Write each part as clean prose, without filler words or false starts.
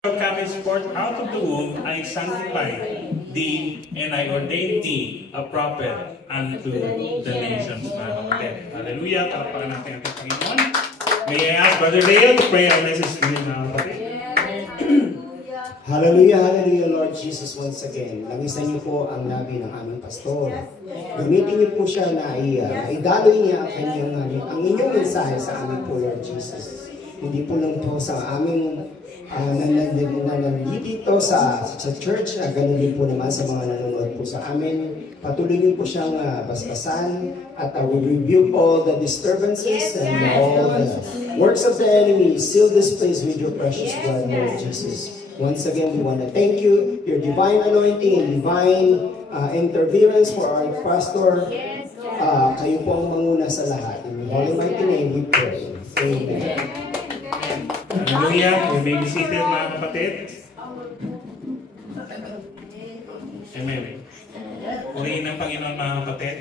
comest forth out of the womb, I sanctify thee, and I ordain thee a prophet unto the nations, mga kapatid. Hallelujah! Tapakan natin ang Panginoon. May I ask Brother Dale to pray our message to you, mga kapatid. Hallelujah, hallelujah, Lord Jesus, once again. Langisan niyo po ang labi ng aming pastor. Gamitin niyo po siya na idaloy niya ang inyong mensahe sa amin po, Lord Jesus. Hindi po lang po sa aming nandito sa church, ganun din po naman sa mga nanonood po sa amin. Patuloy niyo po siyang baskasan at we rebuke all the disturbances and all the works of the enemy. Seal this place with your precious blood, Lord Jesus. Once again, we want to thank you, your divine anointing and divine interference for our pastor. Kayo po ang manguna sa lahat. In the holy mighty name we pray. Amen. Hallelujah. We may be seated, mga kapatid. Amen. Purihin ng Panginoon, mga kapatid.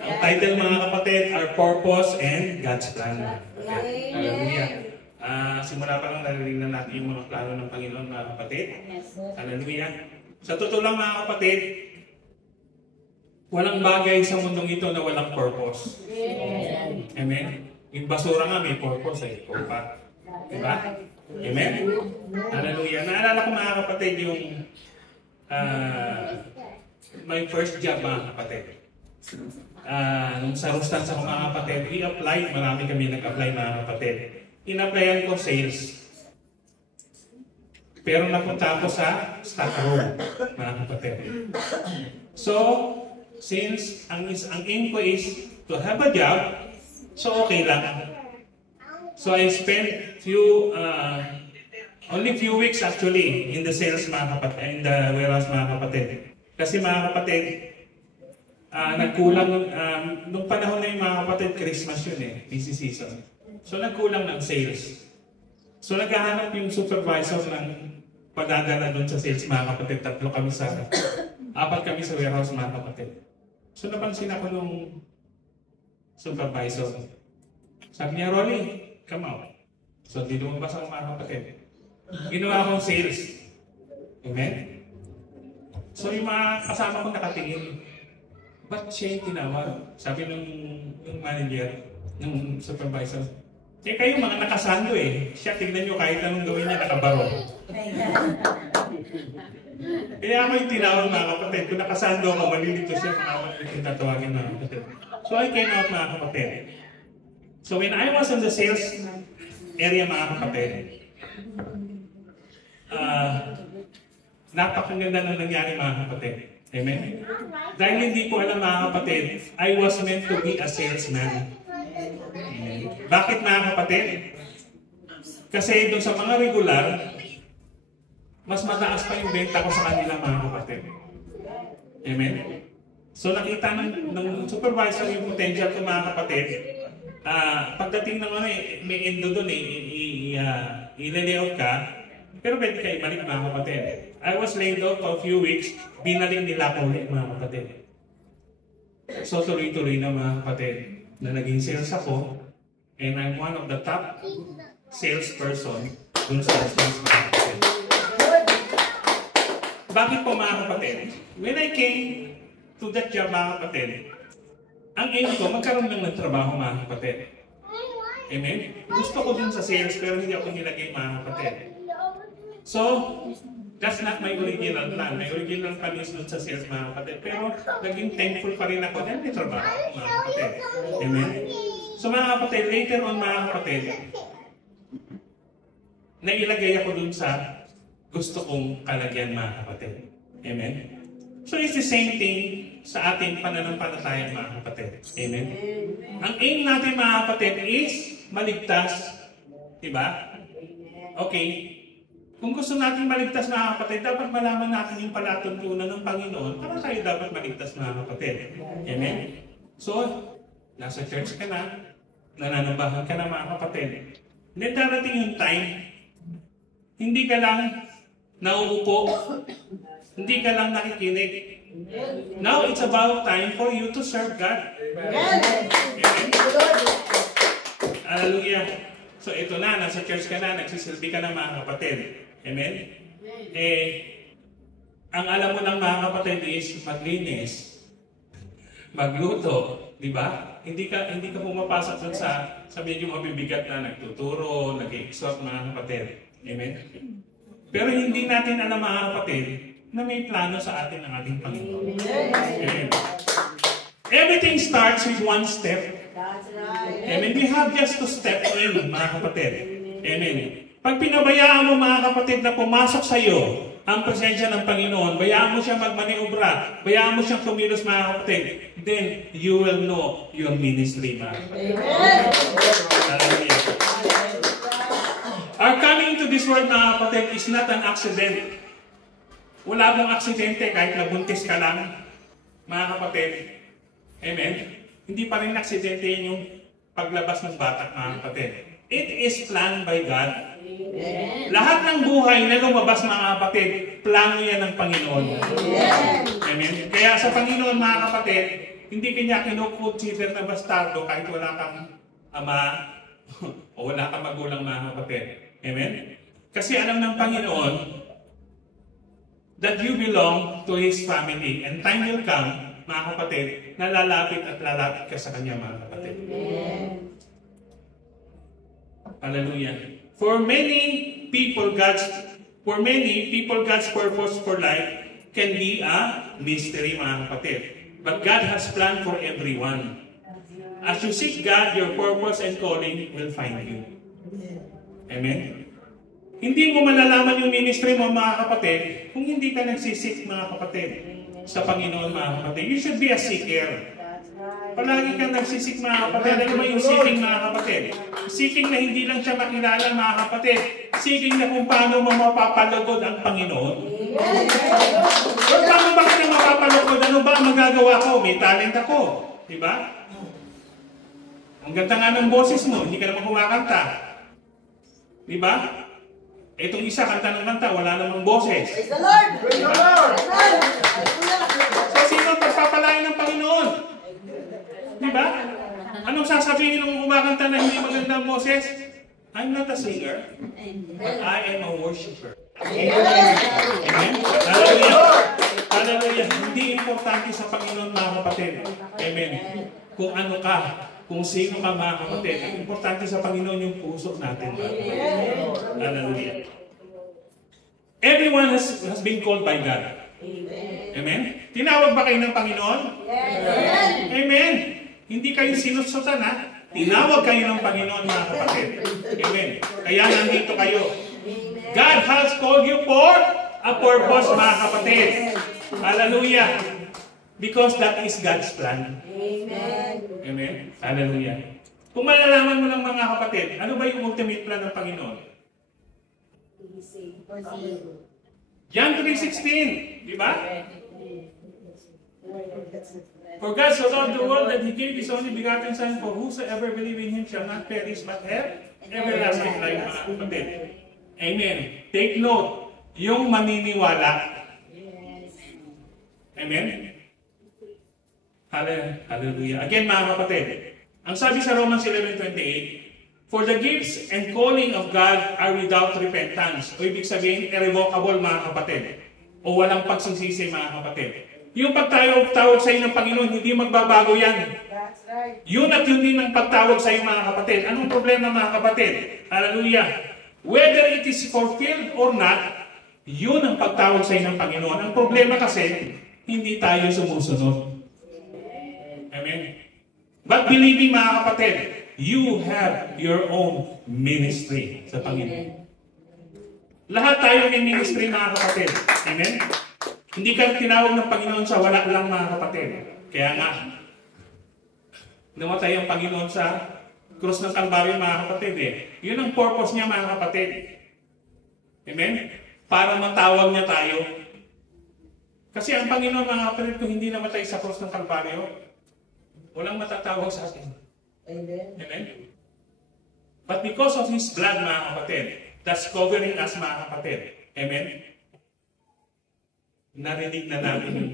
Ang title, mga kapatid, Our Purpose and God's Plan. Okay. Hallelujah. Simula pa lang narinig na natin yung mga plano ng Panginoon, mga kapatid. Hallelujah. Sa totoo lang, mga kapatid, walang bagay sa mundong ito na walang purpose. Amen. Yung basura nga may purpose eh. Ikaw pa. Diba? Amen? Hallelujah. Naalala ko, mga kapatid, yung my first job, mga kapatid. Nung sa Rustans ako, mga kapatid, i-apply. Marami kami nag-apply, mga kapatid. In-applyan ko sales. Pero napunta ako sa stock room, mga kapatid. So, since ang aim ko is to have a job, so okay lang. So I spent only few weeks actually in the sales, mga kapatid, in the warehouse, mga kapatid. Kasi, mga kapatid, nagkulang, nung panahon na yung, mga kapatid, Christmas yun eh, busy season. So nagkulang ng sales. So naghahanap yung supervisor ng padadala doon sa sales, mga kapatid. Apat kami sa warehouse, mga kapatid. So napansin ako nung supervisor. Sabi niya, Rolly, come out. So di lumabas ako, mga kapatid. Ginawa akong sales. Amen? So yung mga kasama ko nakatingin. Ba't siya yung tinawag? Sabi nung manager, nung supervisor, kayo mga nakasando eh. Siya, tignan nyo kahit anong gawin niya, nakabaro. Kaya ako yung tinawag, mga kapatid. Kung nakasando ako, malilito siya kung ako yung tatawagin, mga kapatid. So I came out, mga kapatid. So when I was in the sales area, mga kapatid, napakaganda na nangyari, mga kapatid. Amen? Dahil hindi ko alam, mga kapatid, I was meant to be a salesman. Amen. Bakit, mga kapatid? Kasi doon sa mga regular, mas mataas pa yung benta ko sa kanila, mga kapatid. Amen? So nakita ng supervisor yung potential ko, mga kapatid. Pagdating ng may endo doon i-layout ka, pero pwede kayo ibalik, mga kapatid. I was laid off for a few weeks, binaling nila ko ulit, mga kapatid. So tuloy-tuloy na, mga kapatid, na naging sales ako, and I'm one of the top salesperson dun sa restaurants, mga kapatid. Bakit po, mga kapatid? When I came to that job, mga kapatid, ang aim ko, magkaroon lang ng trabaho, mga kapatid. Amen? Gusto ko dun sa sales, pero hindi ako nilagay, mga kapatid. So, that's not my original plan. My original plan is dun sa sales, mga kapatid. Pero, naging thankful pa rin ako dahil may trabaho, mga kapatid. Amen? So, mga kapatid, later on, mga kapatid, nailagay ako dun sa gusto kong kalagyan, mga kapatid. Amen? So, it's the same thing sa ating pananampalataya, mga kapatid. Amen? Ang aim natin, mga kapatid, is maligtas. Diba? Okay. Kung gusto natin maligtas, mga kapatid, dapat malaman natin yung palatuntunan ng Panginoon para tayo dapat maligtas, mga kapatid. Amen? So, nasa church ka na, nananabahan ka na, mga kapatid. Then darating yung time, hindi ka lang nauupo, hindi ka lang nakikinig. Now, it's about time for you to serve God. Amen? Hallelujah. So ito na, nasa church ka na, nagsisilbi ka na, mga kapatid. Amen? Eh, ang alam mo ng mga kapatid is maglinis, magluto, di ba? Hindi ka pumapasok dun sa medyo mabibigat na nagtuturo, nag-exhort mga kapatid. Amen? Pero hindi natin alam mga kapatid na may plano sa atin ang ating Panginoon. Amen. Everything starts with one step. Amen. We have just to step in, mga kapatid. Amen. Pag pinabayaan mo mga kapatid na pumasok sa iyo ang presensya ng Panginoon, bayaan mo siya magmaniobra, bayaan mo siyang kumilos mga kapatid, then you will know your ministry, mga kapatid. Hallelujah. Our coming to this world, mga kapatid, is not an accident. Wala mong aksidente kahit nabuntis ka lang, mga kapatid. Amen? Hindi pa rin aksidente yung paglabas ng bata, mga kapatid. It is planned by God. Amen. Lahat ng buhay na lumabas, mga kapatid, plano yan ng Panginoon. Amen? Kaya sa Panginoon, mga kapatid, hindi kanya kinukonsider na bastardo kahit wala kang ama o wala kang magulang, mga kapatid. Amen? Kasi alam ng Panginoon that you belong to His family. And time will come, mga kapatid, na lalapit at lalapit ka sa Kanya, mga kapatid. Amen. Hallelujah. For many people, God's purpose for life can be a mystery, mga kapatid. But God has planned for everyone. As you seek God, your purpose and calling will find you. Amen? Hindi mo malalaman yung ministry mo, mga kapatid, kung hindi ka nagsisik, mga kapatid, sa Panginoon, mga kapatid. You should be a seeker. Palagi kang nagsisik, mga kapatid. Ano ba yung seeking, mga kapatid? Seeking na hindi lang siya makilala, mga kapatid. Seeking na kung paano mo mapapalugod ang Panginoon. Kung paano ba kita mapapalugod? Ano ba ang magagawa ko? May talent ako. Diba? Ang ganda nga ng boses mo, hindi ka naman kumakanta. Diba? Itong isa, kanta ng kanta, wala namang boses. Praise the Lord! Praise the Lord! So, sino ang pagpapalain ng Panginoon? Diba? Anong sasabihin ng kumakanta na hindi maganda ang boses? I'm not a singer, but I am a worshiper. Amen? Hallelujah! Hallelujah! Hindi importante sa Panginoon, mga kapatid. Amen. Kung ano ka, kung sino ka, mga kapatid, ang importante sa Panginoon yung puso natin. Hallelujah. Everyone has been called by God. Amen? Tinawag ba kayo ng Panginoon? Yes. Amen. Hindi kayo sinusutan, ha? Tinawag kayo ng Panginoon, mga kapatid. Amen. Kaya nandito kayo. God has called you for a purpose, mga kapatid. Hallelujah. Because that is God's plan. Amen. Amen. Hallelujah. Kung malalaman mo ng mga kapatid, ano ba yung ultimate plan ng Panginoon? John 3:16, di ba? For God so loved the world that He gave His only begotten Son, for whosoever believes in Him shall not perish but have everlasting life, mga kapatid. Amen. Take note, yung maniniwala. Amen. Hallelujah. Again, mga kapatid, ang sabi sa Romans 11:28, for the gifts and calling of God are without repentance. O ibig sabihin, irrevocable, mga kapatid. O walang pagsisisi, mga kapatid. Yung pagtawag sa iyo ng Panginoon, hindi magbabago yan. That's right. Yun at yun din ang pagtawag sa iyo, mga kapatid. Anong problema, mga kapatid? Hallelujah. Whether it is fulfilled or not, yun ang pagtawag sa iyo ng Panginoon. Ang problema kasi, hindi tayo sumusunod. Amen. But believing, mga kapatid, you have your own ministry sa Panginoon. Lahat tayo may ministry, mga kapatid. Amen? Hindi ka tinawag ng Panginoon sa wala lang, mga kapatid. Kaya nga, namatay ang Panginoon sa krus ng Kalbaryo, mga kapatid. Yun ang purpose niya, mga kapatid. Amen? Para matawag niya tayo. Kasi ang Panginoon, mga kapatid, kung hindi namatay sa krus ng Kalbaryo, walang matatawag sa atin. Amen. Amen? But because of His blood, mga kapatid, that's covering us, mga kapatid. Amen? Narinig na namin yung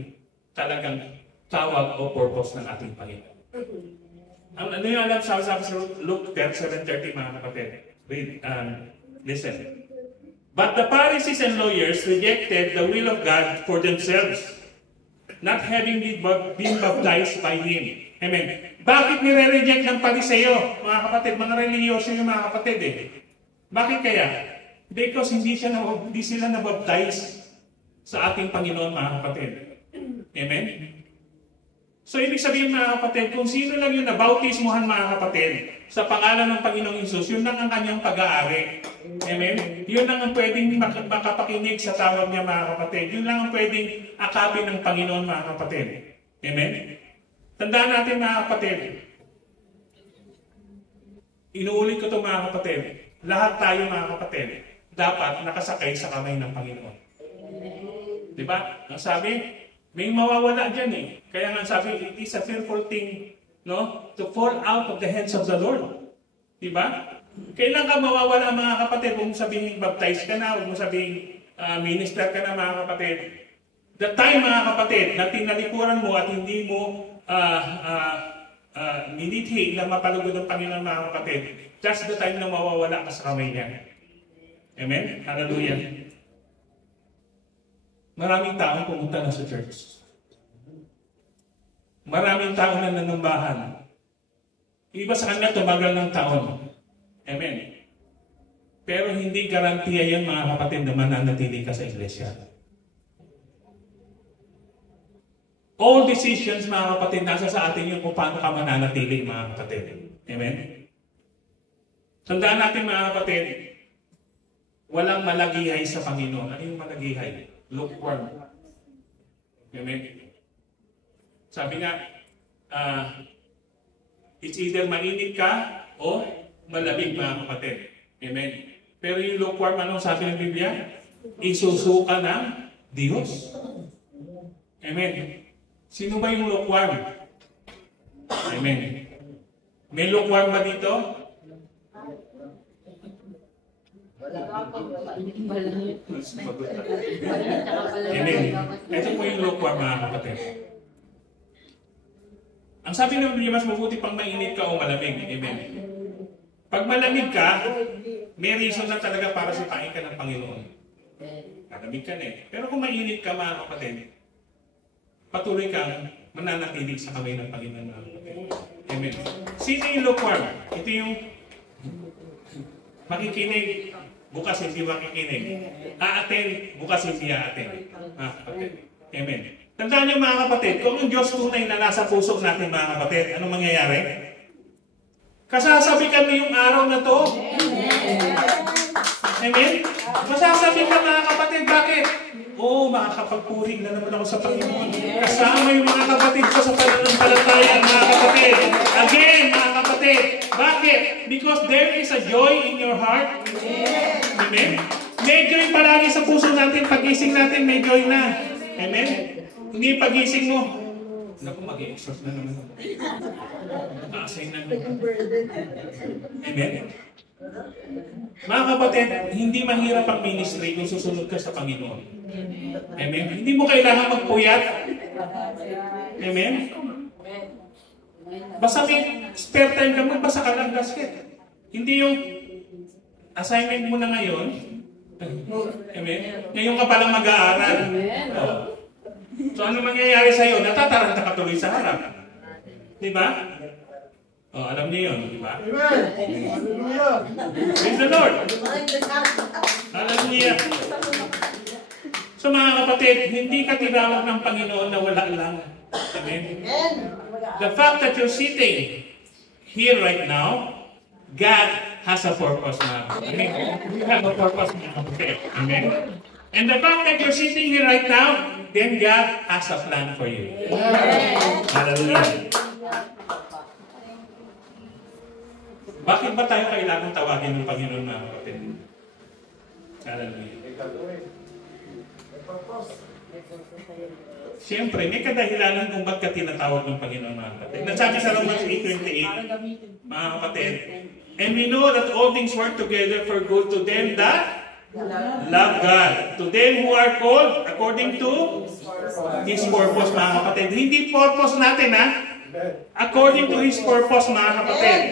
talagang tawag o purpose ng ating Panginoon. Ano yung alam sa Luke 7:30, mga kapatid? Read, listen. But the Pharisees and lawyers rejected the will of God for themselves, not having been baptized by Him. Amen. Bakit nire-reject ng Pariseo, mga kapatid? Mga reliyoso yung mga kapatid eh. Bakit kaya? Because hindi sila nabaptize sa ating Panginoon, mga kapatid. Amen? So, ibig sabihin, mga kapatid, kung sino lang yung nabautismuhan, mga kapatid, sa pangalan ng Panginoong Hesus, yun lang ang kanyang pag-aari. Amen? Yun lang ang pwedeng makapakinig sa tawag niya, mga kapatid. Yun lang ang pwedeng akapin ng Panginoon, mga kapatid. Amen? Tandaan natin, mga kapatid, inuulit ko ito, mga kapatid, lahat tayo, mga kapatid, dapat nakasakay sa kamay ng Panginoon. Diba? Ang sabi, may mawawala dyan eh. Kaya nga sabi, it is a fearful thing, no, to fall out of the hands of the Lord. Diba? Kailan ka mawawala, mga kapatid? Huwag mo sabihin baptize ka na, huwag mo sabihin minister ka na, mga kapatid. The time, mga kapatid, na tinalikuran mo at hindi mo ninithi na mapalugod ng Panginoon, mga kapatid, that's the time na mawawala ka sa kamay niya. Amen? Hallelujah. Maraming taong pumunta na sa church. Maraming taong na nanambahan. Iba sa kanila tumagal ng taon. Amen. Pero hindi garantiya yan, mga kapatid, na mananatili ka sa iglesia. All decisions, mga kapatid, nasa sa atin yung kung paano ka mananatili, mga kapatid. Amen? Tandaan natin, mga kapatid, walang malagihay sa Panginoon. Ano yung malagihay? Lukewarm. Amen? Sabi nga, it's either mainit ka o malamig, mga kapatid. Amen? Pero yung lukewarm, anong sabi ng Biblia? Isusuka ng Diyos. Amen? Sino ba yung lukewarm? Amen. May lukewarm ba dito? Amen. Ito po yung lukewarm, mga kapatid. Ang sabi ng Biblia, mas mabuti pang mainit ka o malamig. Amen. Pag malamig ka, may reason na talaga para sipain ka ng Panginoon. Malamig ka na eh. Pero kung mainit ka, mga kapatid, patuloy kang mananatilig sa kamay ng Panginoon. Amen. Sino yung lukewarm? Ito yung makikinig, bukas hindi makikinig. A-attend, bukas hindi a-attend. Mga kapatid. Amen. Tandaan niyo, mga kapatid, kung ang Diyos tunay na nasa puso natin, mga kapatid, anong mangyayari? Kasasabi kami yung araw na to. Amen? Masasabi ka, mga kapatid, bakit? Oo, makakapagpuring na naman ako sa Panginoon. Kasama yung mga kapatid ko sa pananampalataya, mga kapatid. Again, mga kapatid. Bakit? Because there is a joy in your heart. Amen? May joy palagi sa puso natin. Pagising natin, may joy na. Amen? Hindi pagising mo. Naku, mag-i-exhaust na naman. Naka-assign na naman. Amen? Mga kapatid, hindi mahirap ang ministry kung susunod ka sa Panginoon. Amen? Hindi mo kailangan magpuyat. Amen? Basta may spare time ka, magbasa ka ng basket. Hindi yung assignment mo na ngayon. Amen? Ngayon ka palang mag-aaral. So ano mangyayari sa'yo? Natataranta ka tuloy sa harap. Diba? Alam niyo yun, di ba? Hallelujah! Praise the Lord! Hallelujah! So mga kapatid, hindi ka tinawag ng Panginoon na wala lang. Amen? The fact that you're sitting here right now, God has a purpose na. Amen? You have a purpose na. Amen? And the fact that you're sitting here right now, then God has a plan for you. Hallelujah! Bakit ba tayo kailangan tawagin ng Panginoon, mga kapatid? Hallelujah. Siyempre, may kadahilanan kung ba't ka tinatawag ng Panginoon, mga kapatid. Nasabi sa Romans 8:28, mga kapatid, and we know that all things work together for good to them that love God. To them who are called according to His purpose, mga kapatid. Hindi purpose natin, ha? According to His purpose, mga kapatid.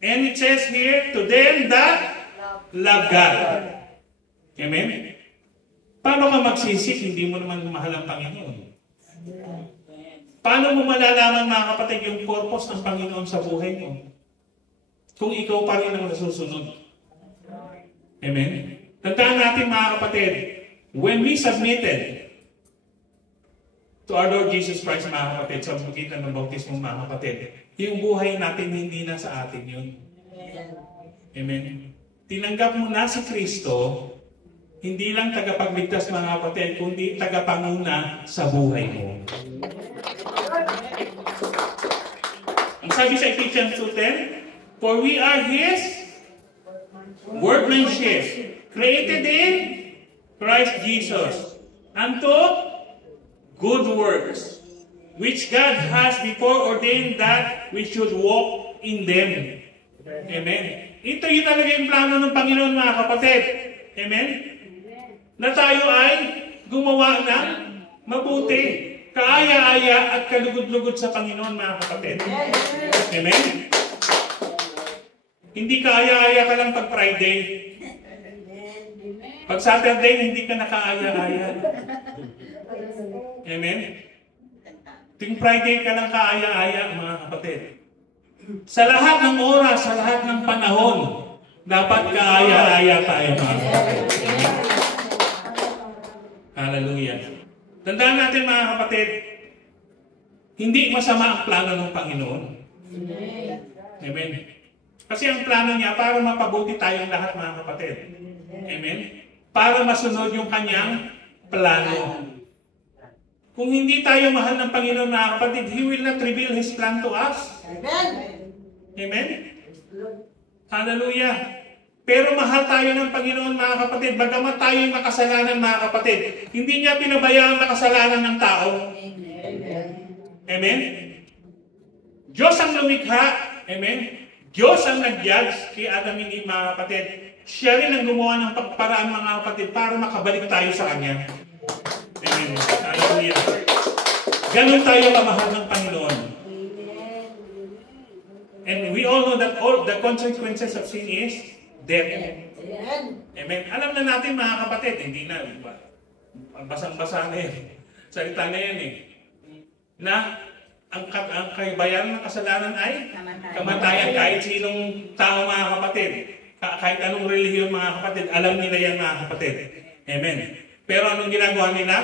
And it says here, to them that love God. Amen? Paano ka magsisik, hindi mo naman mahal ang Panginoon? Paano mo malalaman, mga kapatid, yung purpose ng Panginoon sa buhay mo? Kung ikaw pa rin ang nasusunod. Amen? Tandaan natin, mga kapatid, when we submitted to our Lord Jesus Christ, mga kapatid, sa magitan ng bautismo, mga kapatid, yung buhay natin hindi na sa atin yun. Amen? Tinanggap mo na si Kristo, hindi lang tagapagligtas, mga kapatid, kundi tagapanguna sa buhay mo. Ang sabi sa Ephesians 2:10, for we are His workmanship, created in Christ Jesus, unto good works, which God has before ordained that we should walk in them. Amen. Ito yung talaga yung plano ng Panginoon, mga kapatid. Amen. Na tayo ay gumawa ng mabuti, kaaya-aya at kalugod-lugod sa Panginoon, mga kapatid. Amen? Hindi kaaya-aya ka lang pag Friday. Pag Saturday, hindi ka nakaaya-aya. Amen? Ting Friday ka lang kaaya-aya, mga kapatid. Sa lahat ng oras, sa lahat ng panahon, dapat kaaya-aya tayo, mga kapatid. Hallelujah. Tandaan natin, mga kapatid, hindi masama ang plano ng Panginoon. Amen. Kasi ang plano niya para mapabuti tayong lahat, mga kapatid. Amen. Para masunod yung kanyang plano. Kung hindi tayo mahal ng Panginoon, mga kapatid, He will not reveal His plan to us. Amen. Amen. Hallelujah. Pero mahal tayo ng Panginoon, mga kapatid, bagamat tayo yung makasalanan, mga kapatid, hindi niya pinabayaan ang makasalanan ng tao. Amen. Amen? Diyos ang lumikha. Amen? Diyos ang nag-judge kay Adam and Eve, mga kapatid. Siya rin ang gumawa ng pagparaan, mga kapatid, para makabalik tayo sa Kanya. Amen. Hallelujah. Ganun tayo kamahal ng Panginoon. And we all know that all the consequences of sin is death. Amen. Alam na natin, mga kapatid, hindi na, basang-basa na yan. Salita na yan eh. Na ang kabayaran ng kasalanan ay kamatayan. Kahit sinong tao, mga kapatid, kahit anong relihiyon, mga kapatid, alam nila yan, mga kapatid. Amen. Pero anong ginagawa nila?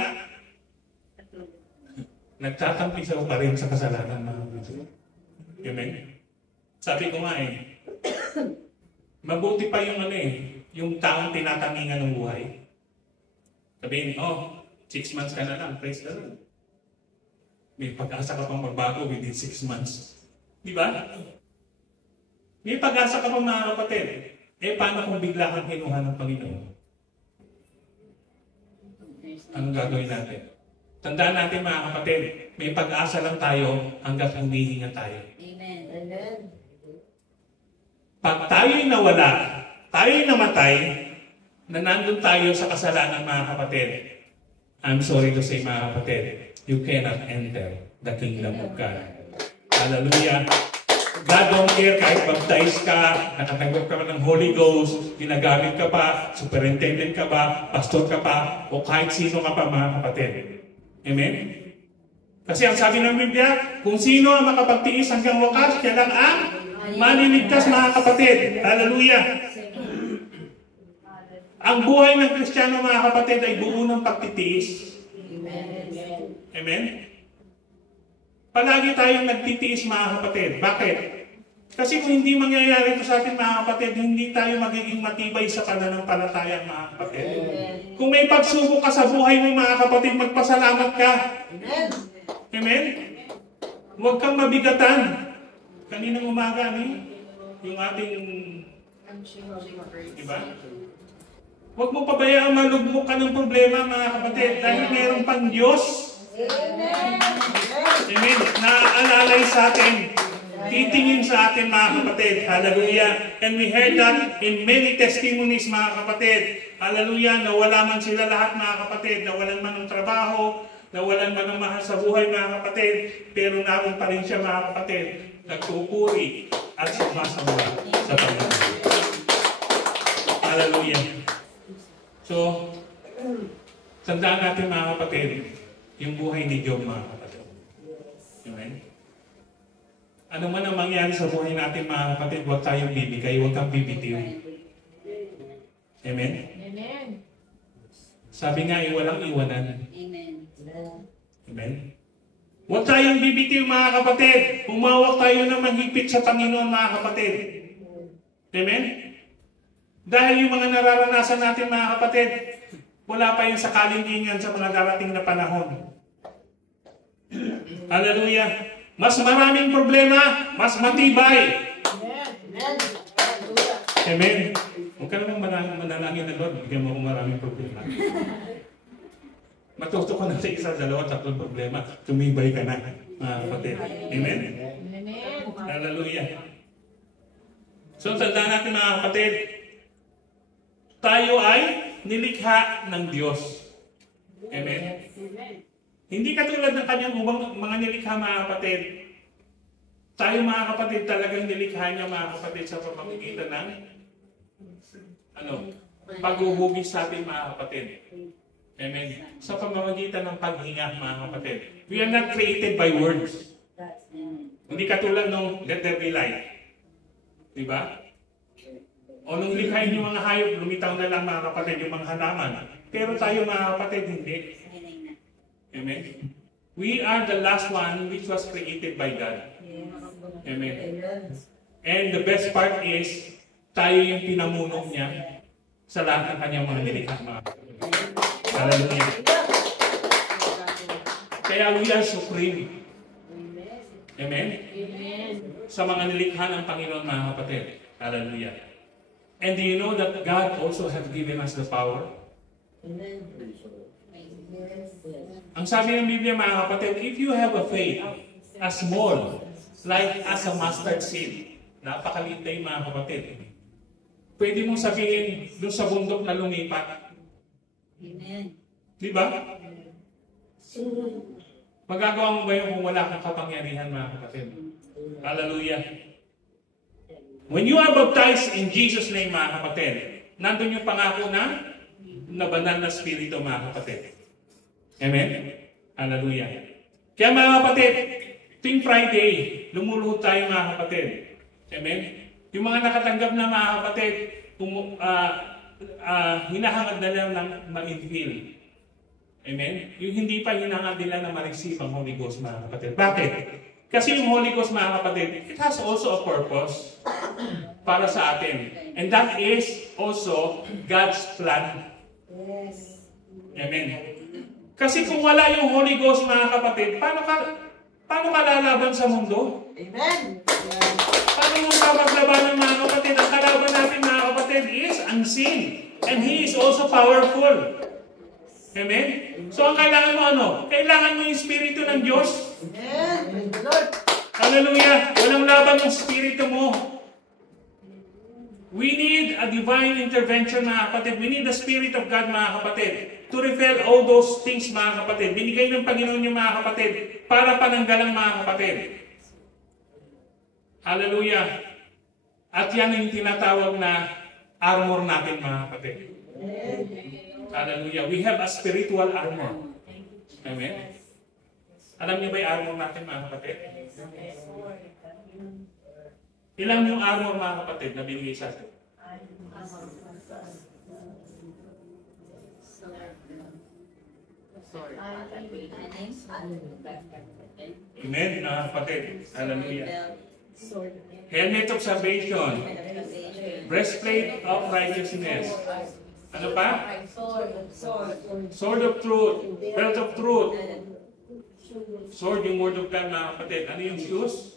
Nagtatampisaw pa rin sa kasalanan, mga kapatid. Amen. Sabi ko nga eh, mabuti pa yung yung taong tinatamingan ng buhay. Sabihin, 6 months ka na lang, praise the Lord. May pag-asa ka pang magbago within 6 months. Di ba? May pag-asa ka pang, mga kapatid. Paano kung bigla kang kinuha ng Panginoon? Anong gagawin natin? Tandaan natin, mga kapatid, may pag-asa lang tayo hanggang humihinga tayo. Amen. Amen. Pag tayo'y nawala, tayo'y namatay, na nandun tayo sa kasalanan, mga kapatid, I'm sorry to say, mga kapatid, you cannot enter the kingdom of God. Hallelujah. God don't care kahit baptize ka, nakatanggap ka ng Holy Ghost, ginagamit ka pa, superintendent ka ba, pastor ka pa, o kahit sino ka pa, mga kapatid. Amen? Kasi ang sabi ng Biblia, kung sino ang makapagtiis hanggang wakas, siya lang ang maliligtas, mga kapatid. Hallelujah. Ang buhay ng Kristiyano, mga kapatid, ay buo ng pagtitiis. Amen? Palagi tayong nagtitiis, mga kapatid. Bakit? Kasi kung hindi mangyayari ito sa atin, mga kapatid, hindi tayo magiging matibay sa pananampalataya, mga kapatid. Kung may pagsubok ka sa buhay mo, mga kapatid, magpasalamat ka. Amen? Huwag kang mabigatan. Kaninang umaga, yung ating, diba? Huwag mo pabayaan malugmok ka ng problema, mga kapatid, dahil mayroon pang Diyos. Amen. Naaalalay sa atin, titingin sa atin, mga kapatid. Hallelujah. And we heard that in many testimonies, mga kapatid. Hallelujah. Nawala man sila lahat, mga kapatid. Nawalan man ng trabaho, nawalan man ng mahal sa buhay, mga kapatid. Pero naroon pa rin siya, mga kapatid. Nagpupuri at sumasamba sa Panginoon. Hallelujah. So, tandaan natin mga kapatid, yung buhay ni Job mga kapatid. Amen? Ano man ang mangyari sa buhay natin mga kapatid, huwag tayong bibigay, huwag kang bibitiw. Amen? Amen. Sabi nga, walang iwanan. Amen. Amen? Huwag tayong bibitiw mga kapatid. Humawak tayo na mahigpit sa Panginoon mga kapatid. Amen? Dahil yung mga nararanasan natin mga kapatid, wala pa yung sakalingingan sa mga darating na panahon. Hallelujah. Mas maraming problema, mas matibay. Amen. Huwag ka namang manalangin na Lord, bigyan mo akong maraming problema. Matuto ka na sa isa, dalawa, tatlong problema. Tumibay ka na, mga kapatid. Amen? Amen. Hallelujah. So, tandaan natin mga kapatid, tayo ay nilikha ng Diyos. Amen? Hindi katulad ng kanyang mga nilikha mga kapatid. Tayo mga kapatid talagang nilikha niya mga kapatid sa pamamagitan ng paghuhugis sa ating mga kapatid. Amen. Sa pamamagitan ng paghinga mga kapatid. We are not created by words. Hindi katulad nung let there be light. Diba? O nung likhain yung mga hayop, lumitaw na lang mga kapatid yung mga halaman. Pero tayo mga kapatid, hindi. Amen? We are the last one which was created by God. Amen? And the best part is, tayo yung pinamuno niya sa lahat ng kanyang mga nilikha mga kapatid. Hallelujah. Kaya we are supreme. Amen? Sa mga nilikha ng Panginoon mga kapatid. Hallelujah. And do you know that God also has given us the power? Ang sabi ng Biblia mga kapatid, if you have a faith as small, like as a mustard seed, napakaliit na yung mga kapatid. Pwede mong sabihin doon sa bundok na lumipat. Di ba? Magagawa mo ba yun kung wala kang kapangyarihan mga kapatid? Hallelujah. When you are baptized in Jesus' name, mga kapatid, nandun yung pangako na banal na spirito, mga kapatid. Amen? Hallelujah. Kaya mga kapatid, tuwing Friday, lumuluhod tayo mga kapatid. Amen? Yung mga nakatanggap na mga kapatid, hinahangad na lang ng ma-infill. Amen? Yung hindi pa hinahangad nila na ma-receive ang Holy Ghost, mga kapatid. Bakit? Kasi yung Holy Ghost, mga kapatid, it has also a purpose para sa atin. And that is also God's plan. Amen. Kasi kung wala yung Holy Ghost, mga kapatid, paano ka lalaban sa mundo? Amen. Paano mo papaglabanan, mga kapatid? Ang kalaban natin, mga kapatid, is unseen. And He is also powerful. Amen? So, ang kailangan mo ano? Kailangan mo yung Espiritu ng Diyos. Amen. Hallelujah. Walang laban ng Espiritu mo. We need a divine intervention, mga kapatid. We need the Spirit of God, mga kapatid, to reveal all those things, mga kapatid. Binigay ng Panginoon yung mga kapatid para pananggalang, mga kapatid. Hallelujah. At yan ang tinatawag na armor natin, mga kapatid. Hallelujah. We have a spiritual armor. Amen? Alam niyo ba yung armor natin, mga kapatid? Ilang yung armor, mga kapatid, na binigay sa atin? Amen, mga kapatid. Hallelujah. Helmet of salvation. Breastplate of righteousness. Ano pa? Sword of truth. Belt of truth. Sword, yung word of God, mga kapatid. Ano yung shoes?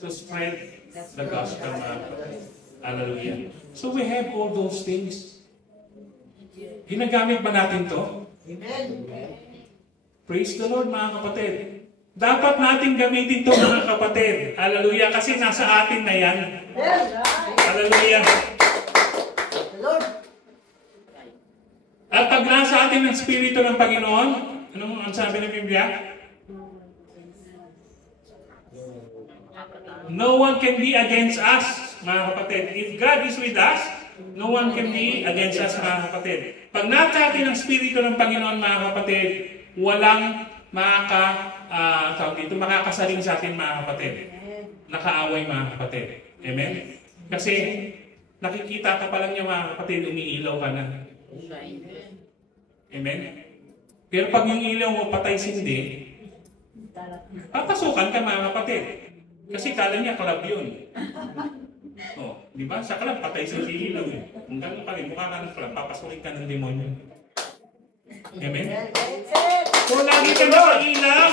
To spread the gospel, mga kapatid. Hallelujah. So we have all those things. Ginagamit ba natin to? Amen. Praise the Lord, mga kapatid. Dapat natin gamitin to, mga kapatid. Hallelujah. Kasi nasa atin na yan. Hallelujah. At pag nasa atin ang Espiritu ng Panginoon, anong ang sabi ng Biblia? No one can be against us, mga kapatid. If God is with us, No one can be against us, mga kapatid. Pag nakati ng Espiritu ng Panginoon, mga kapatid, walang makakasaling sa atin, mga kapatid. Nakaaway, mga kapatid. Amen? Kasi nakikita ka pa lang niya, mga kapatid, umiilaw ka na. Amen? Pero pag yung ilaw mo patay sindi, papasukan ka, mga kapatid. Kasi kala niya club yun. Oh, di ba? Sa club, patay sindi ilaw eh. Kung gano'n pa rin, mukha ka ng club, papasukin ka ng demonyo. Amen? So, lagi ka na ilaw.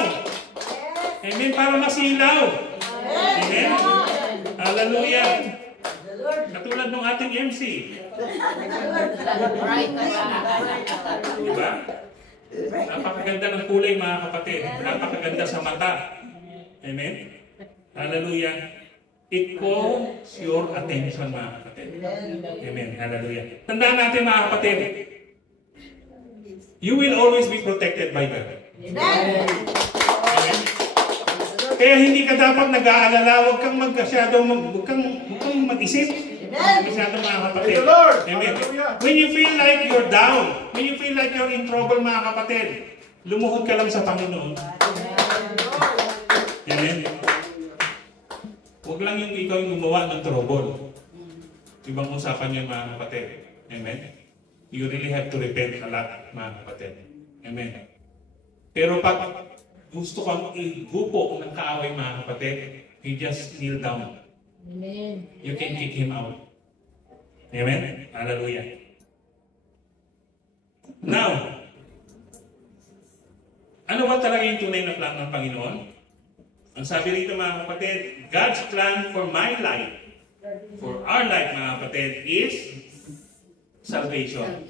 Amen? Para masilaw. Amen? Hallelujah. Katulad ng ating MC. Diba? Napakaganda ng kulay, mga kapatid. Napakaganda sa mata. Amen? Hallelujah. It calls your attention, mga kapatid. Amen. Hallelujah. Tandaan natin, mga kapatid, you will always be protected by God. Amen. Kaya hindi ka dapat nag-aalala, huwag kang mag-isip. Masyadong, mga kapatid. Amen. When you feel like you're down, when you feel like you're in trouble, mga kapatid, lumuhod ka lang sa Panginoon. Amen. Huwag lang yung ikaw yung gumawa ng trouble. Ibang usapan yan, mga kapatid. Amen. You really have to repent a lot, mga kapatid. Amen. Pero pag gusto kang i-grupo ng kaaway, mga kapatid, you just kneel down. Amen. You can kick him out. Amen? Hallelujah. Now, ano ba talaga yung tunay na plan ng Panginoon? Ang sabi rito, mga kapatid, God's plan for my life, for our life, mga kapatid, is salvation.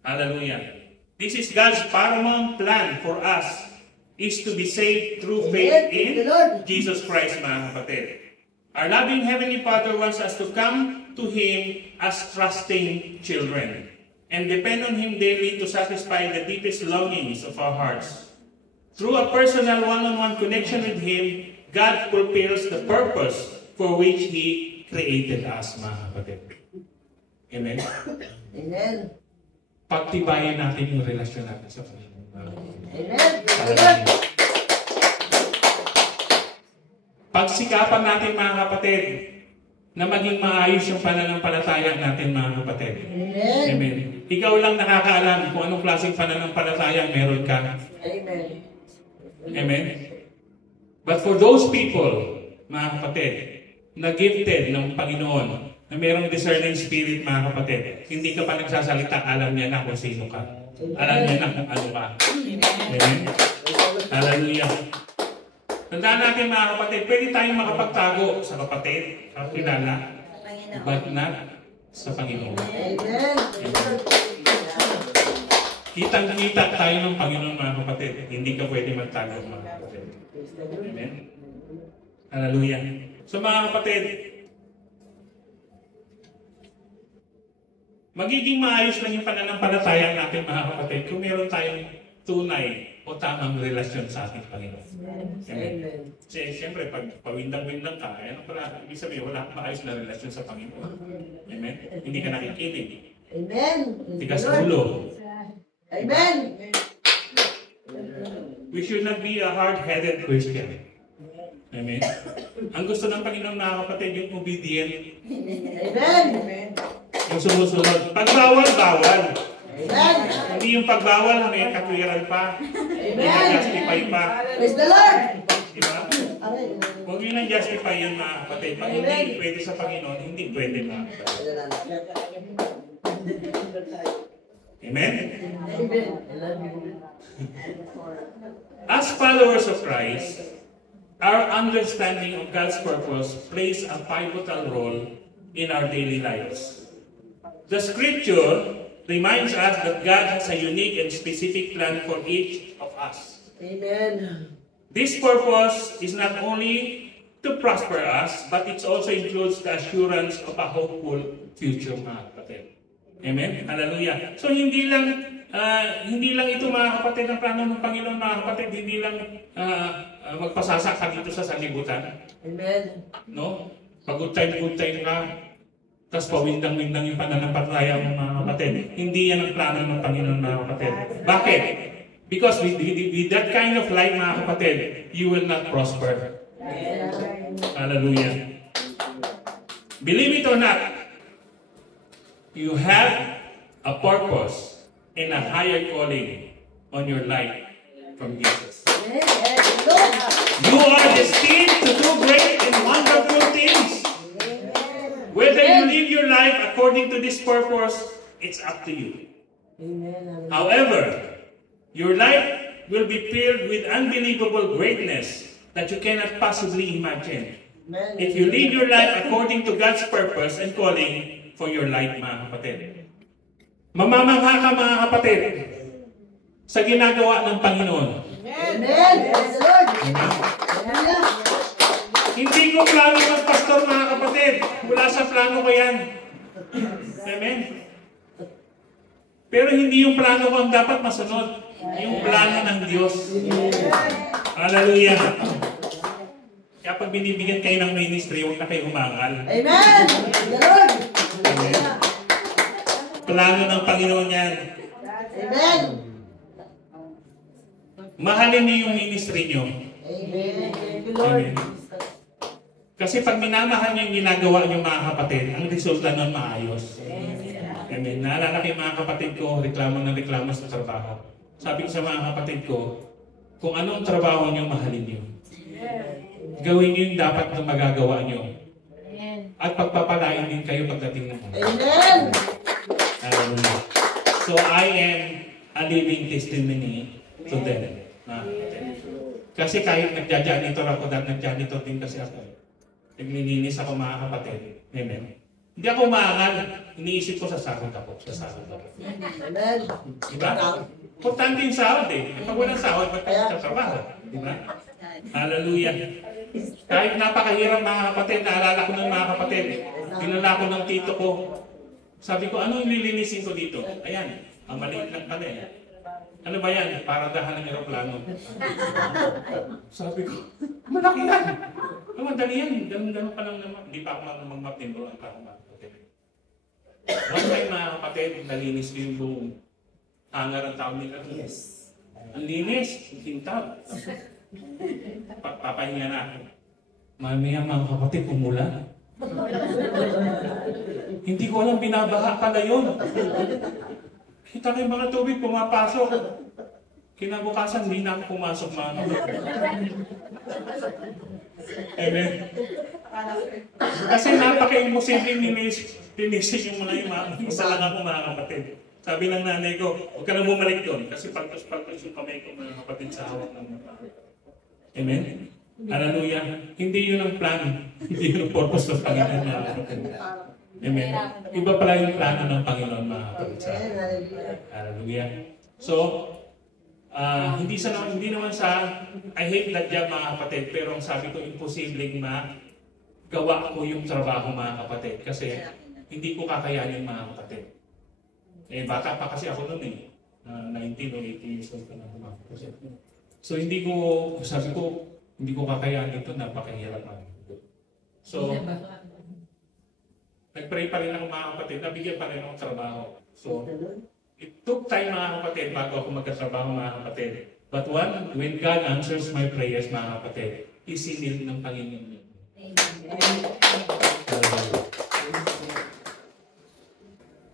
Hallelujah. This is God's paramount plan for us, is to be saved through faith in Jesus Christ, mga kapatid. Our loving Heavenly Father wants us to come to Him as trusting children and depend on Him daily to satisfy the deepest longings of our hearts. Through a personal one-on-one connection with Him, God fulfills the purpose for which He created us, mga kapatid. Amen? Amen. Pagtibayan natin yung relasyon natin sa Panginoon. Amen. Pagsikapan natin, mga kapatid, na maging maayos yung pananampalataya natin, mga kapatid. Amen. Amen. Ikaw lang nakakaalam kung anong klaseng pananampalataya meron ka. Amen. Amen. But for those people, mga kapatid, na gifted ng Panginoon, na mayroong discerning spirit, mga kapatid, hindi ka pa nagsasalita, alam niya na kung sino ka. Alam niya na kung ano ka. Amen. Hallelujah. Tandaan natin, mga kapatid, pwede tayong makapagtago sa kapatid, sa kilala, but not sa Panginoon. Amen. Kitang-kita tayo ng Panginoon, mga kapatid. Hindi ka pwede magtago, mga kapatid. Amen. Hallelujah. So, mga kapatid, magiging maayos lang yung pananampalataya natin, mga kapatid, kung meron tayong tunay o tamang relasyon sa ating Panginoon. Amen. Kasi siyempre, pag pawindang-windang ka, ano pala, ibig sabihin, wala kang maayos na relasyon sa Panginoon. Amen? Hindi ka nakikinig. Amen. Tigas ulo. Amen. We should not be a hard-headed Christian. Amen? Ang gusto ng Panginoon, mga kapatid, yung obedient. Amen. Yung sumusunod. Pag bawal, bawal. Amen. Hindi yung pagbawal, may katwiran pa. May justify pa. Praise the Lord. Diba? Huwag yun ang justify yun, mga kapatid. Pag hindi pwede sa Panginoon, hindi pwede, mga kapatid. Amen? As followers of Christ, our understanding of God's purpose plays a pivotal role in our daily lives. The Scripture reminds us that God has a unique and specific plan for each of us. Amen. This purpose is not only to prosper us, but it also includes the assurance of a hopeful future, mga kapatid. Amen? Hallelujah. So hindi lang ito, mga kapatid, ang plano ng Panginoon, mga kapatid, hindi lang magpasasa ka dito sa sanlibutan. Amen. No? Pag good time ka, Tapos pawindang-windang yung pananampalataya mo mga kapatid. Hindi yan ang plano ng Panginoon mga kapatid. Bakit? Because with that kind of life mga kapatid, you will not prosper. Hallelujah. Believe it or not, you have a purpose and a higher calling on your life from Jesus. You are destined to do great and wonderful things. Whether you live your life according to this purpose, it's up to you. However, your life will be filled with unbelievable greatness that you cannot possibly imagine. If you live your life according to God's purpose and calling for your life, mga kapatid. Mamamangha ka mga kapatid sa ginagawa ng Panginoon. Amen. Praise the Lord. Hindi ko plano ng pastor mga kapatid. Wala sa plano ko yan. Amen. Pero hindi yung plano ko ang dapat masunod. Yung plano ng Diyos. Hallelujah. Kaya pag binibigyan kayo ng ministry, huwag na kayo humangal. Amen. Praise the Lord. Amen. Plano ng Panginoon yan. Amen. Mahalin niyo yung ministry niyo. Amen. Thank you, Lord. Amen. Kasi pag minamahal niyo yung ginagawa niyo mga kapatid, ang resulta nun maayos. Amen. Naalala ko yung mga kapatid ko, reklamo sa trabaho. Sabi ko sa mga kapatid ko, kung anong trabaho niyo, mahalin niyo. Gawin niyo yung dapat na magagawa niyo. At pagpapalain din kayo pagdating ng Amen. Hallelujah. So I am a living testimony to them. Kasi kahit nagja-janitor ako, dahil nag-janitor din kasi ako. Naglilinis ako mga kapatid. Amen. Hindi ako maangal. Iniisip ko sa sahod ako. Amen. Diba? Importante yung sahod eh. Pag walang sahod, ba't tayo sa trabaho? Diba? Hallelujah. Kahit napakahirap mga kapatid, naalala ko ng mga kapatid. Dinala ko ng tito ko. Sabi ko, ano yung lilinisin ko dito? Ayan, maliit lang pala eh. Ano ba yan? Para dahan ng aeroplano. Sabi ko, malaki yan. Madali yan. Ganun pa lang naman. Hindi pa ako mag-map din. Ang pa ako kapatid. One time mga kapatid, nalinis ko yung buong hangar ang tawag nila. Yes. Ang linis, hintaw. Papahinga na ako. Mamaya mga kapatid, umulan. Hindi ko alam, binabaha pala yun. Kita ko yung mga tubig, pumapasok. Kinabukasan, hindi na ako pumasok mga kapatid. Amen. Kasi napaka-imposible linisin yung mga isa lang ako mga kapatid. Sabi ng nanay ko, huwag ka na bumalik doon. Kasi paltos-paltos yung kamay ko mga kapatid sa hawak ng mga. Amen? Hallelujah. Hindi yun ang plan. Hindi yun ang purpose ng Panginoon mga kapatid. Amen. Iba pala yung plano ng Panginoon mga kapatid sa akin. Hallelujah. So, hindi naman sa I hate that job mga kapatid, pero ang sabi ko, imposibleng magawa ko yung trabaho mga kapatid. Kasi hindi ko kakayanin mga kapatid. Eh, bata pa kasi ako noon eh. 19 o 18 years old ka na mga kapatid. So, sabi ko, hindi ko kakayanin ito, napakahirap mga kapatid. So, nag-pray pa rin ako mga kapatid, nabigyan pa rin ako ng trabaho. So, it took time mga kapatid bago ako magkatrabaho mga kapatid. But when God answers my prayers mga kapatid, isinil ng Panginoon yun.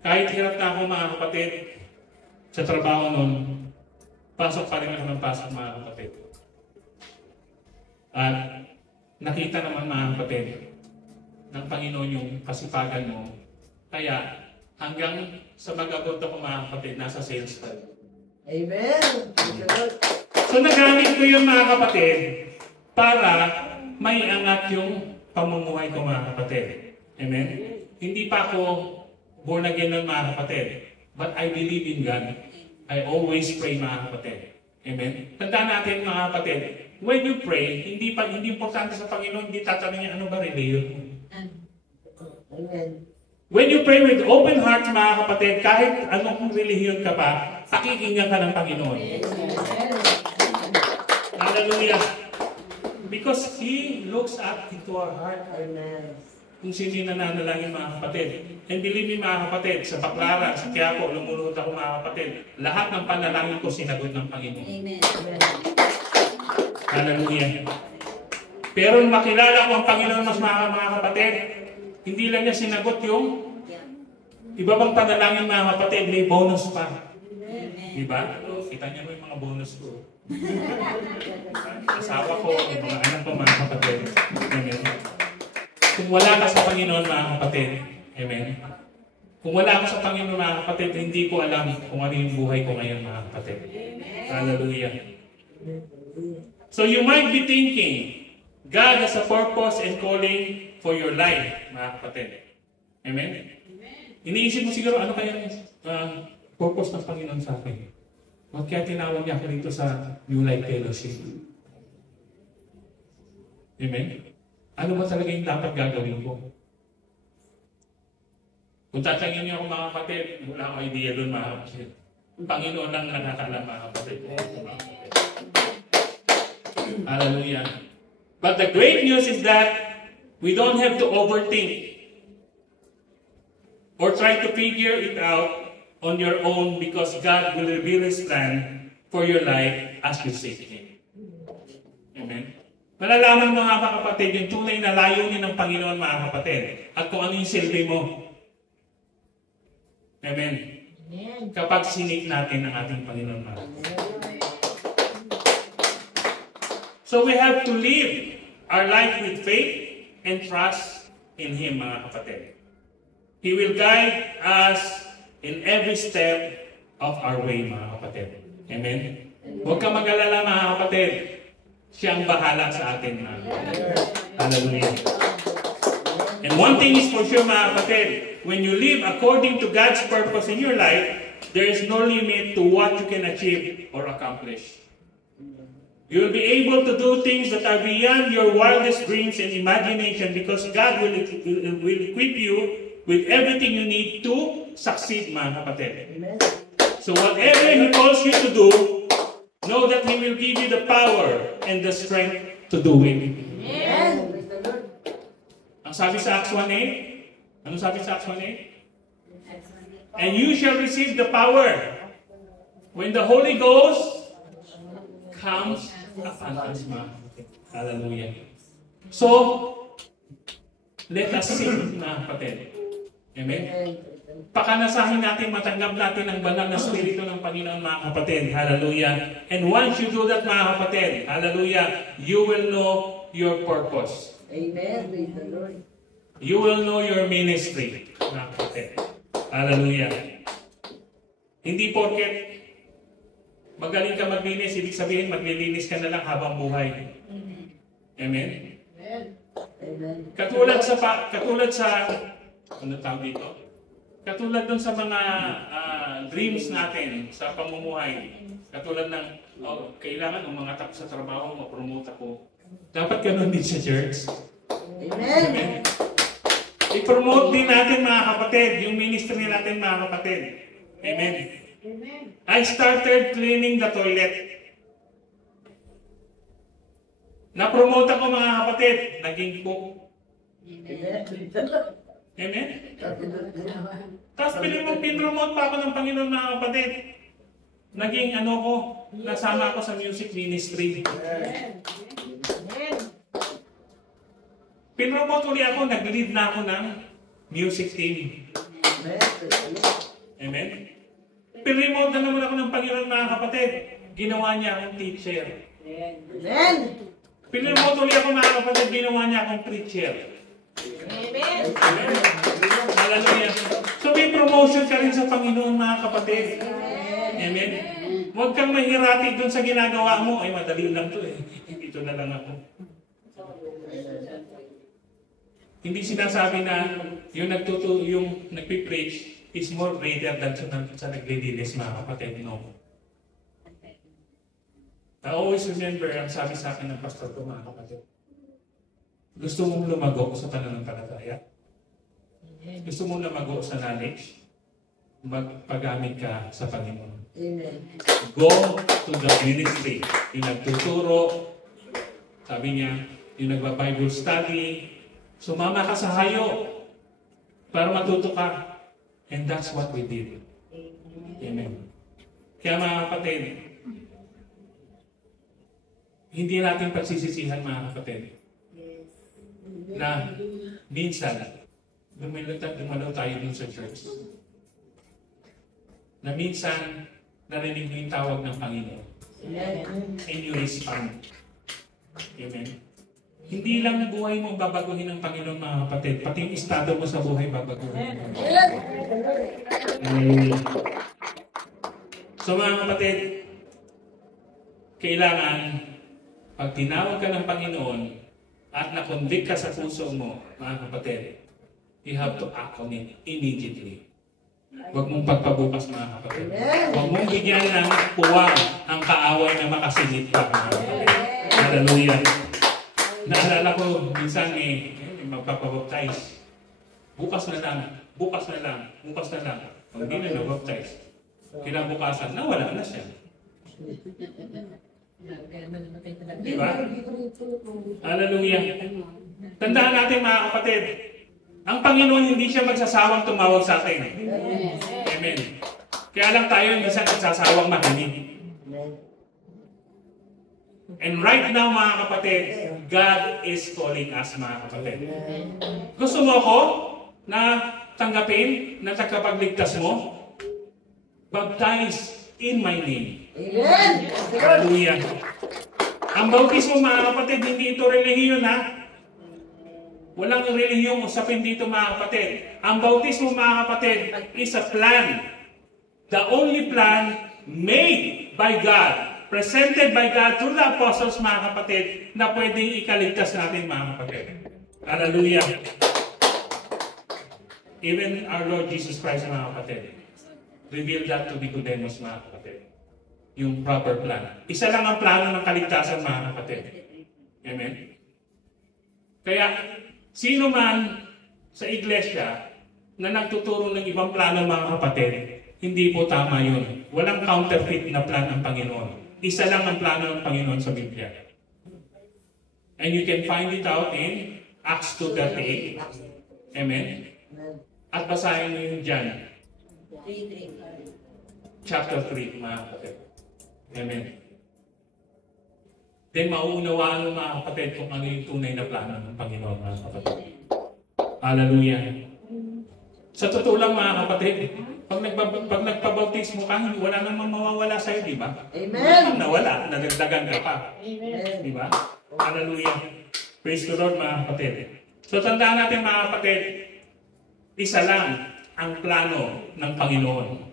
Kahit hirap na ako mga kapatid sa trabaho nun, pasok pa rin ako ng pasok mga kapatid. At nakita naman mga kapatid ng Panginoon yung kasipagan mo. Kaya hanggang sa mag-abot ako mga kapatid, nasa sales pa. Amen. So nagamit ko yung mga kapatid para may angat yung pamumuhay ko mga kapatid. Amen? Hindi pa ako born again ng mga kapatid. But I believe in God. I always pray mga kapatid. Amen? Tandaan natin mga kapatid, when you pray, hindi importante sa Panginoon, hindi tatanungin ano ba religion mo. Amen. When you pray with open heart, mga kapatid, kahit anong relihiyon ka pa, pakikinggan ka ng Panginoon. Hallelujah. Because He looks up into our heart. Amen. kung sino yung nananalangin mga kapatid. And believe me mga kapatid, sa Baclaran, sa Quiapo, lumulunod ako mga kapatid, lahat ng panalangin ko sinagot ng Panginoon. Amen. Hallelujah. Pero nung makilala ko ang Panginoon mas mga kapatid, hindi lang niya sinagot yung iba bang panalangin mga kapatid, may bonus pa. Diba? Kita niyo yung mga bonus ko. Asawa ko, yung mga anak ko mga kapatid. Amen. Kung wala ka sa Panginoon mga kapatid, amen. Kung wala ka sa Panginoon mga kapatid, hindi ko alam kung ano yung buhay ko ngayon mga kapatid. Hallelujah. So you might be thinking, God has a purpose and calling for your life, mga kapatid. Amen? Iniisip mo siguro, ano kaya purpose ng Panginoon sa akin? Bakit kaya tinawag niya ako dito sa New Life Fellowship? Amen? Ano ba talaga yung dapat gagawin ko? Kung tatangin niyo ako mga kapatid, wala akong idea doon mga kapatid. Ang Panginoon lang nakakaalam mga kapatid. Hallelujah. But the great news is that we don't have to overthink or try to figure it out on your own because God will reveal His plan for your life as you seek Him. Amen? Malalaman mo mga kapatid yung tunay na layunin ng Panginoon mga kapatid at kung ano yung silbi mo. Amen? Kapag sinik natin ang ating Panginoon mga kapatid. So we have to live our life with faith and trust in Him mga kapatid. He will guide us in every step of our way mga kapatid. Amen? Huwag ka mag-alala mga kapatid. Siyang bahala sa atin mga kapatid. Hallelujah. And one thing is for sure mga kapatid, when you live according to God's purpose in your life, there is no limit to what you can achieve or accomplish. You will be able to do things that are beyond your wildest dreams and imagination because God will equip you with everything you need to succeed mga kapatid. So whatever He calls you to do, know that He will give you the power and the strength to do it. Amen. Ang sabi sa Acts 1:8, ano sabi sa Acts 1:8? And you shall receive the power when the Holy Ghost comes upon us. Hallelujah. So, let us seek mga kapatid. Amen? Pakanasahin natin, matanggap natin ang banal na Espiritu ng Panginoon mga kapatid. Hallelujah. And once you do that mga kapatid, hallelujah, you will know your purpose. Amen. Praise the Lord. You will know your ministry mga kapatid. Hallelujah. Hindi porket magaling ka maglinis, ibig sabihin maglilinis ka na lang habang buhay. Amen? Amen. Katulad sa ano tawag dito? Katulad dun sa mga dreams natin sa pamumuhay. Katulad ng kailangan umangat ako sa trabaho, ma-promote ako. Dapat ganun din sa church. Amen. Amen? I-promote din natin mga kapatid, yung ministry natin mga kapatid. Amen? I started cleaning the toilet. Na-promote ako mga kapatid, naging cook. Amen? Tapos pinromote pa ako ng Panginoon mga kapatid. Naging nasama ako sa music ministry. Pinromote ulit ako, nag-lead na ako ng music team. Amen? Pinromote na naman ako ng Panginoon mga kapatid. Ginawa niya akong teacher. Amen. Pinromote ulit ako mga kapatid, ginawa niya akong preacher. Amen. Amen. Hallelujah. So may promotion ka rin sa Panginoon mga kapatid. Amen. Huwag kang mahirati dun sa ginagawa mo. Ay, madali lang to eh. Ito na lang ako. Hindi sinasabi na yung nagpipreach is more greater than sa naglilinis mga kapatid. No. I always remember, ang sabi sa akin ng pastor ko mga kapatid. Gusto mong lumago sa pananampalataya? Gusto mong lumago sa knowledge? Magpagamit ka sa Panginoon. Amen. Go to the ministry. Yung nagtuturo, sabi niya, yung nagba-Bible study, Sumama ka sa hayo para matuto ka. And that's what we did. Amen. Kaya mga kapatid, hindi natin pagsisisihan mga kapatid na minsan dumalaw tayo dun sa church. Na minsan narinig mo yung tawag ng Panginoon. And you respond. Amen. Hindi lang buhay mo babaguhin ng Panginoon mga kapatid, pati yung estado mo sa buhay babaguhin. So mga kapatid, kailangan pag tinawag ka ng Panginoon at nakonvict ka sa puso mo, mga kapatid, you have to act on it immediately. Huwag mong pagpabukas mga kapatid. Huwag mong bigyan ng puwang ang kaaway na makasingit ka mga kapatid. Hallelujah. Naalala ko, minsan magpapabaptize. Bukas na lang. Hindi na nabaptize. Kinabukasan, nawala na siya. Diba? Hallelujah. Tandaan natin mga kapatid, ang Panginoon hindi siya magsasawang tumawag sa atin. Amen. Kaya lang tayo minsan nagsasawang makinig. And right now mga kapatid, God is calling us mga kapatid. Gusto mo ako na tanggapin na tagapagligtas mo? Baptize in my name. Amen. Hallelujah. Ang bautismo mga kapatid, hindi ito relihiyon ha. Walang relihiyong usapin dito mga kapatid. Ang bautismo mga kapatid is a plan. The only plan made by God, presented by God through the apostles mga kapatid, na pwedeng ikaligtas natin mga kapatid. Hallelujah. Even our Lord Jesus Christ mga kapatid, revealed that to Nicodemus mga kapatid. Yung proper plan. Isa lang ang plano ng kaligtasan mga kapatid. Amen? Kaya, sino man sa iglesia na nagtuturo ng ibang plano mga kapatid, hindi po tama yun. Walang counterfeit na plan ng Panginoon. Isa lang ang plano ng Panginoon sa Biblia. And you can find it out in Acts 2:38. Amen? At basahin mo yun dyan. Chapter 3, mga kapatid. Amen. Then mauunawaan ng mga kapatid kung ano yung tunay na plano ng Panginoon, mga kapatid. Hallelujah. Sa totoo lang mga kapatid, pag nagpabautismo ka, wala namang mawawala sa'yo, di ba? Amen. Nawala, nadagdagan ka pa. Amen. Di ba? Hallelujah. Praise the Lord mga kapatid. So tandaan natin mga kapatid, isa lang ang plano ng Panginoon.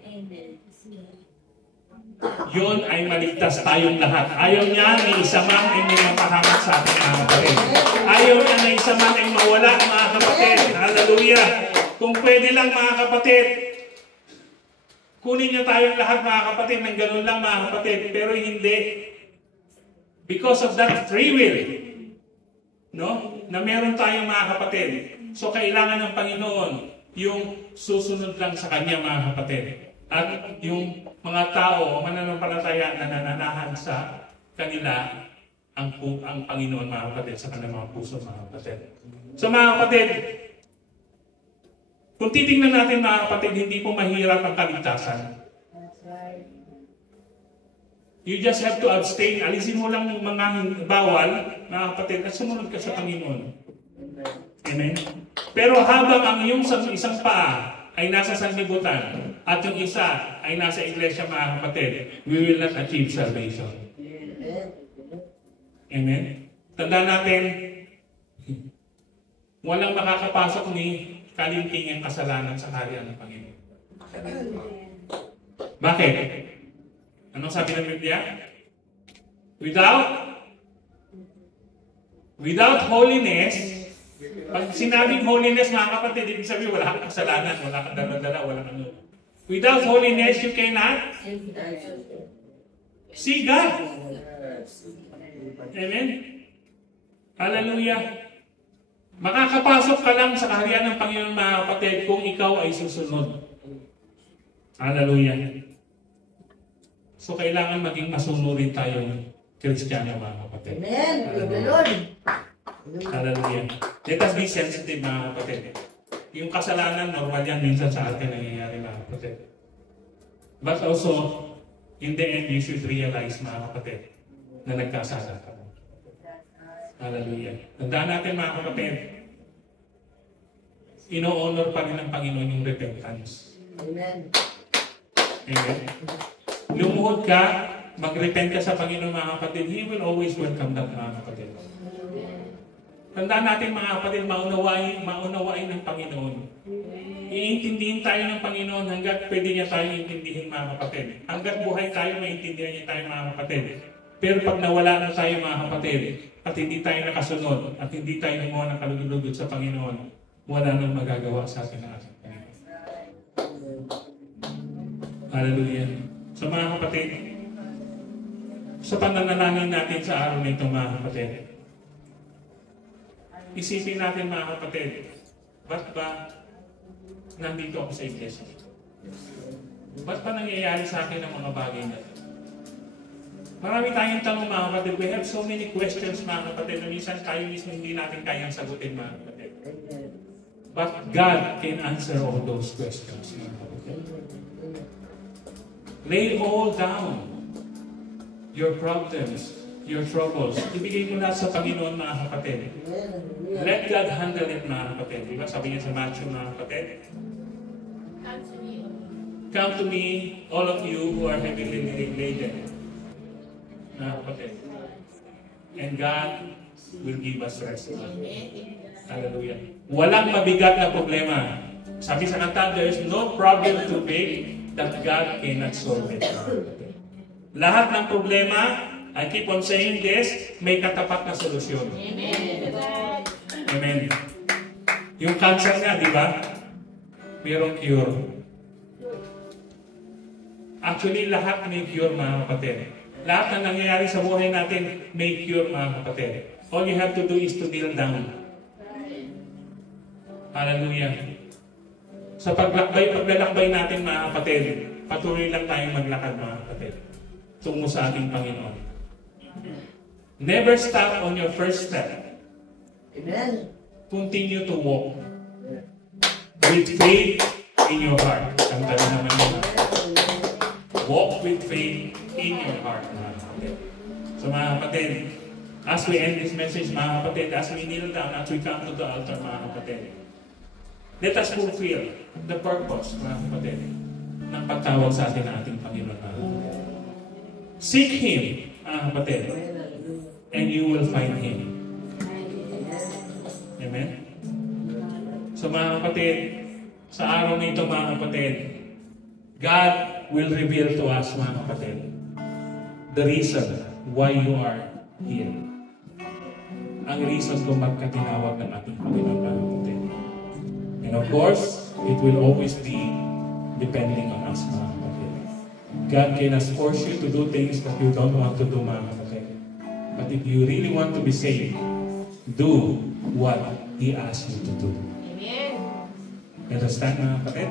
Yun ay maligtas tayong lahat. Ayaw niya na isa man ay may mapahamak sa ating mga kapatid. Ayaw niya na isa man ay mawala mga kapatid. Hallelujah. Kung pwede lang mga kapatid, kunin niya tayong lahat mga kapatid ng ganun lang mga kapatid. Pero hindi. Because of that free will, no? Na meron tayong mga kapatid. So kailangan ng Panginoon yung susunod lang sa Kanya mga kapatid. At yung mga tao, mananampalataya na nananahan sa kanila ang Panginoon mga kapatid sa kanilang mga puso mga kapatid. So mga kapatid, kung titingnan natin mga kapatid, hindi po mahirap ang kaligtasan. You just have to abstain. Alisin mo lang yung mga bawal, mga kapatid, at sumunod ka sa Panginoon. Amen? Pero habang ang iyong isang paa ay nasa sanlibutan at yung isa ay nasa iglesia mga kapatid, we will not achieve salvation. Amen? Tandaan natin, walang makakapasok ni kalimking ang kasalanan sa kaharian ng Panginoon. Bakit? Anong sabi ng Biblia? Without holiness, pag sinabing holiness mga kapatid, ibig sabihin wala kang kasalanan, wala kang dala-dala, wala kang ano. Without holiness, you cannot see God. Amen? Hallelujah. Makakapasok ka lang sa kaharian ng Panginoon mga kapatid kung ikaw ay susunod. Hallelujah. So kailangan maging masunurin tayo Kristiyano mga kapatid. Amen. Praise the Lord. Hallelujah. Let us be sensitive, mga kapatid. Yung kasalanan, normal yan minsan sa atin nangyayari, mga kapatid. But also, in the end, you should realize, mga kapatid, na nagkasala ka. Hallelujah. Tandaan natin, mga kapatid, ino-honor pa rin ng Panginoon yung repentance. Amen. Amen. Lumuhod ka, mag-repent ka sa Panginoon, mga kapatid, He will always welcome that, mga kapatid. Tandaan natin, mga kapatid, maunawain ng Panginoon. Iintindihin tayo ng Panginoon hanggat pwede niya tayo intindihin, mga kapatid. Hanggat buhay tayo, maintindihan niya tayo, mga kapatid. Pero pag nawala na tayo, mga kapatid, at hindi tayo nakasunod, at hindi tayo gumawa ng kalugod-lugod sa Panginoon, wala nang magagawa sa atin ng ating Panginoon. Hallelujah. So, mga kapatid, sa pananalangin natin sa araw na ito, mga kapatid, isipin natin, mga kapatid, ba't ba nandito ako sa iglesia? Ba't pa nangyayari sa akin ang mga bagay na ito? Marami tayong tanong, mga kapatid. We have so many questions, mga kapatid, na minsan tayo mismo hindi natin kayang sagutin, mga kapatid. But God can answer all those questions, mga kapatid. Lay all down your problems, your troubles. Ibigay mo lahat sa Panginoon, mga kapatid. Let God handle it, mga kapatid. Diba? Sabi niya sa Matthew, mga kapatid. Come to me, all of you who are heavily laden. Mga kapatid. And God will give us rest. Hallelujah. Walang mabigat na problema. Sabi sa kanta, there is no problem too big that God cannot solve it. Lahat ng problema, I keep on saying this, may katapat na solusyon. Amen. Amen. Yung cancer nga, di ba? Mayroong cure. Actually, lahat may cure, mga kapatid. Lahat na nangyayari sa buhay natin, may cure, mga kapatid. All you have to do is to kneel down. Hallelujah. Sa paglalakbay natin, mga kapatid, patuloy lang tayong maglakad, mga kapatid, tungo sa ating Panginoon. Never stop on your first step. Amen. Continue to walk with faith in your heart. Ang dami naman yun. Walk with faith in your heart, mga kapatid. So, mga kapatid, as we end this message, mga kapatid, as we kneel down, as we come to the altar, mga kapatid, let us fulfill the purpose, mga kapatid, ng pagtawag sa atin ng ating Panginoon. Seek Him, mga kapatid, and you will find Him. Amen? So, mga kapatid, sa araw na ito, mga kapatid, God will reveal to us, mga kapatid, the reason why you are here. Ang reason kung bakit tinawag ng ating Panginoon, mga kapatid. And of course, it will always be depending on us, mga kapatid. God cannot force you to do things that you don't want to do, mga kapatid. But if you really want to be saved, do what He asks you to do. Amen. Understand, mga kapatid?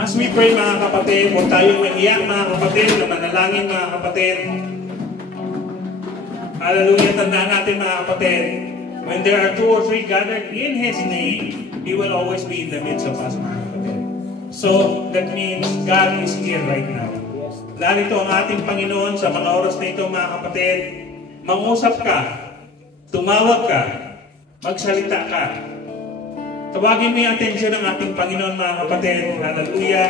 As we pray, mga kapatid, huwag tayong maiyak, mga kapatid, na manalangin, mga kapatid. Hallelujah, tandaan natin, mga kapatid, when there are 2 or 3 gathered in His name, He will always be in the midst of us, mga kapatid. So, that means God is here right now. Larito ang ating Panginoon sa mga oras na ito, mga kapatid. Mangusap ka, tumawag ka, magsalita ka. Tawagin mo yung atensyon ng ating Panginoon, mga kapatid. Hallelujah.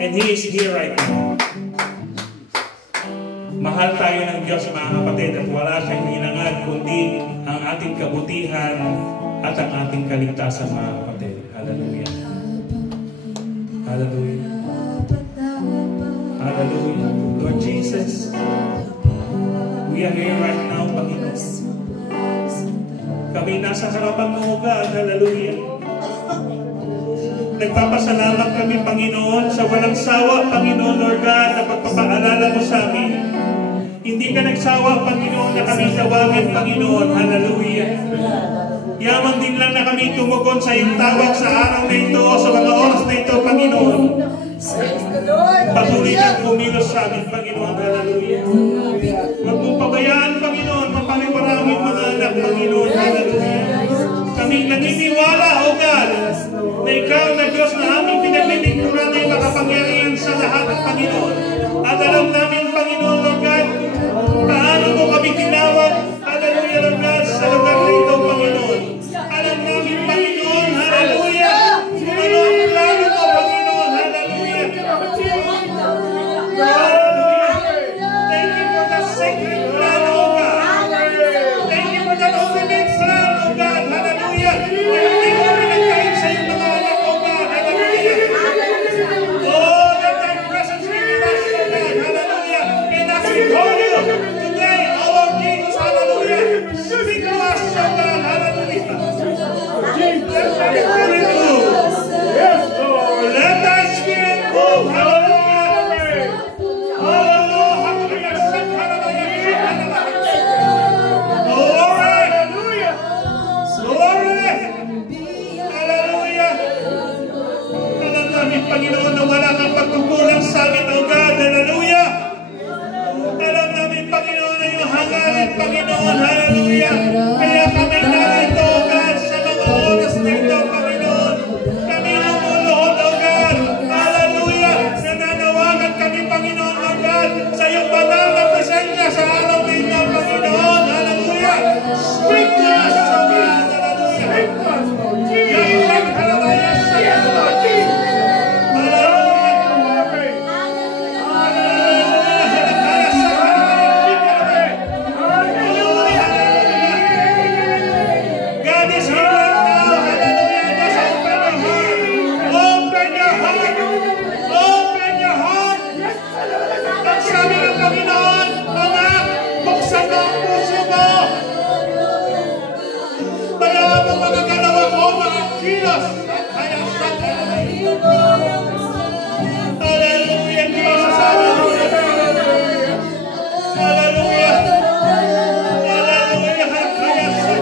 And He is here right now. Mahal tayo ng Diyos, mga kapatid, at wala siyang hinangad kundi ang ating kabutihan at ang ating kaligtasan, mga kapatid. Hallelujah. Hallelujah. Hallelujah. Lord Jesus, we are here right now, Panginoon. Kami nasa harapan mo, God. Hallelujah. Nagpapasalamat kami, Panginoon, sa walang sawa, Panginoon, Lord God, na pagpapaalala mo sa amin Hindi ka nagsawa, Panginoon, na kami tawagin, Panginoon. Hallelujah. Yaman din lang na kami tumugon sa iyong tawag sa araw na ito o sa mga oras na ito, Panginoon. Patuloy kang kumilos sa amin, Panginoon. Hallelujah. Huwag mong pabayaan, Panginoon, mapaliwaraming mga anak, Panginoon. Hallelujah. Kaming naniniwala, O God, na ikaw na Diyos na aming pinaglilingkuran ay makapangyarihan sa lahat, Panginoon. At alam namin, Panginoon, Lord God, paano mo kami tinawag, hallelujah, Lord God, sa lugar nito, Panginoon. Alam namin, Panginoon, hallelujah, kung ano ang plano mo, Panginoon, hallelujah. Hallelujah. Thank you for the sacred plan, O God. Thank you for the ultimate plan, O God, hallelujah. Hindi mo pinagkain sa iyong mga anak, O God, hallelujah. Oh, let thy presence be with us, O God, hallelujah. And as we call you today, our Lord Jesus, hallelujah. Speak to us, O God, hallelujah. Let thy spirit move. Yes, Lord. Let thy spirit move, hallelujah. Oh, hallelujah. Glory. Glory. Hallelujah. Alam namin, Panginoon, na wala kang pagkukulang sa amin, O God. Hallelujah. Alam namin, Panginoon, na iyong hangarin, Panginoon. Hallelujah. Kaya kami narito, O God, sa mga oras na ito, Panginoon. Kami lumuluhod, O God. Hallelujah. Nananawagan kami, Panginoon, O God, sa iyong banal na presensya sa araw na ito, Panginoon. Hallelujah. Speak to us, O God. Hallelujah. Yahweh, hallelujah. God is here right now. Hallelujah. Just open your heart. Open your heart. Ang sabi ng Panginoon, anak, buksan mo ang puso mo. Bayaan mo mga galawa ko, mga kilos. Kaya sa hallelujah, Jesus. Hallelujah. Hallelujah. Hallelujah. Kaya sa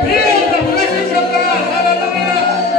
Feel the presence of God. Hallelujah.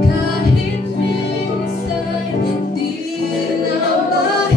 Kahit minsan, hindi na ba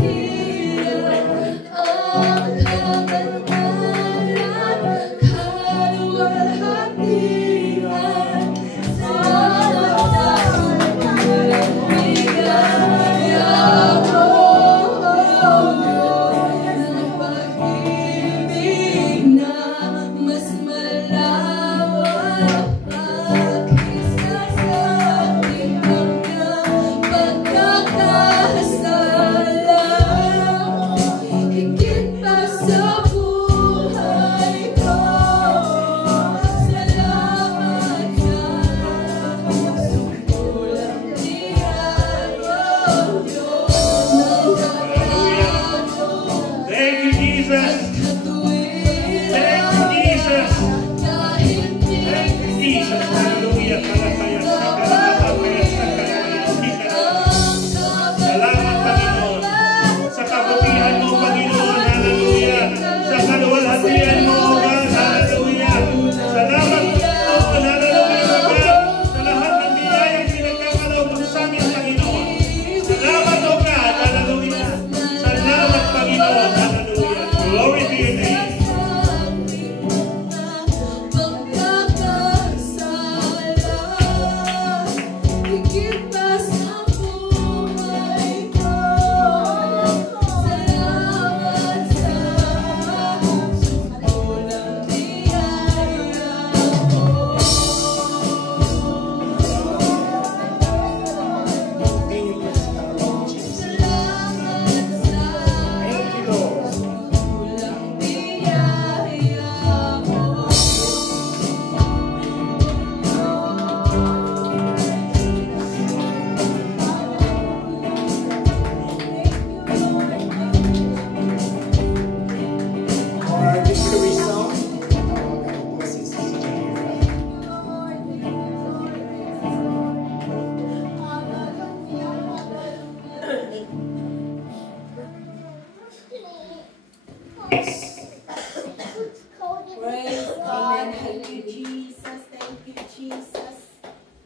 Praise God. Thank you, Jesus. Thank you, Jesus.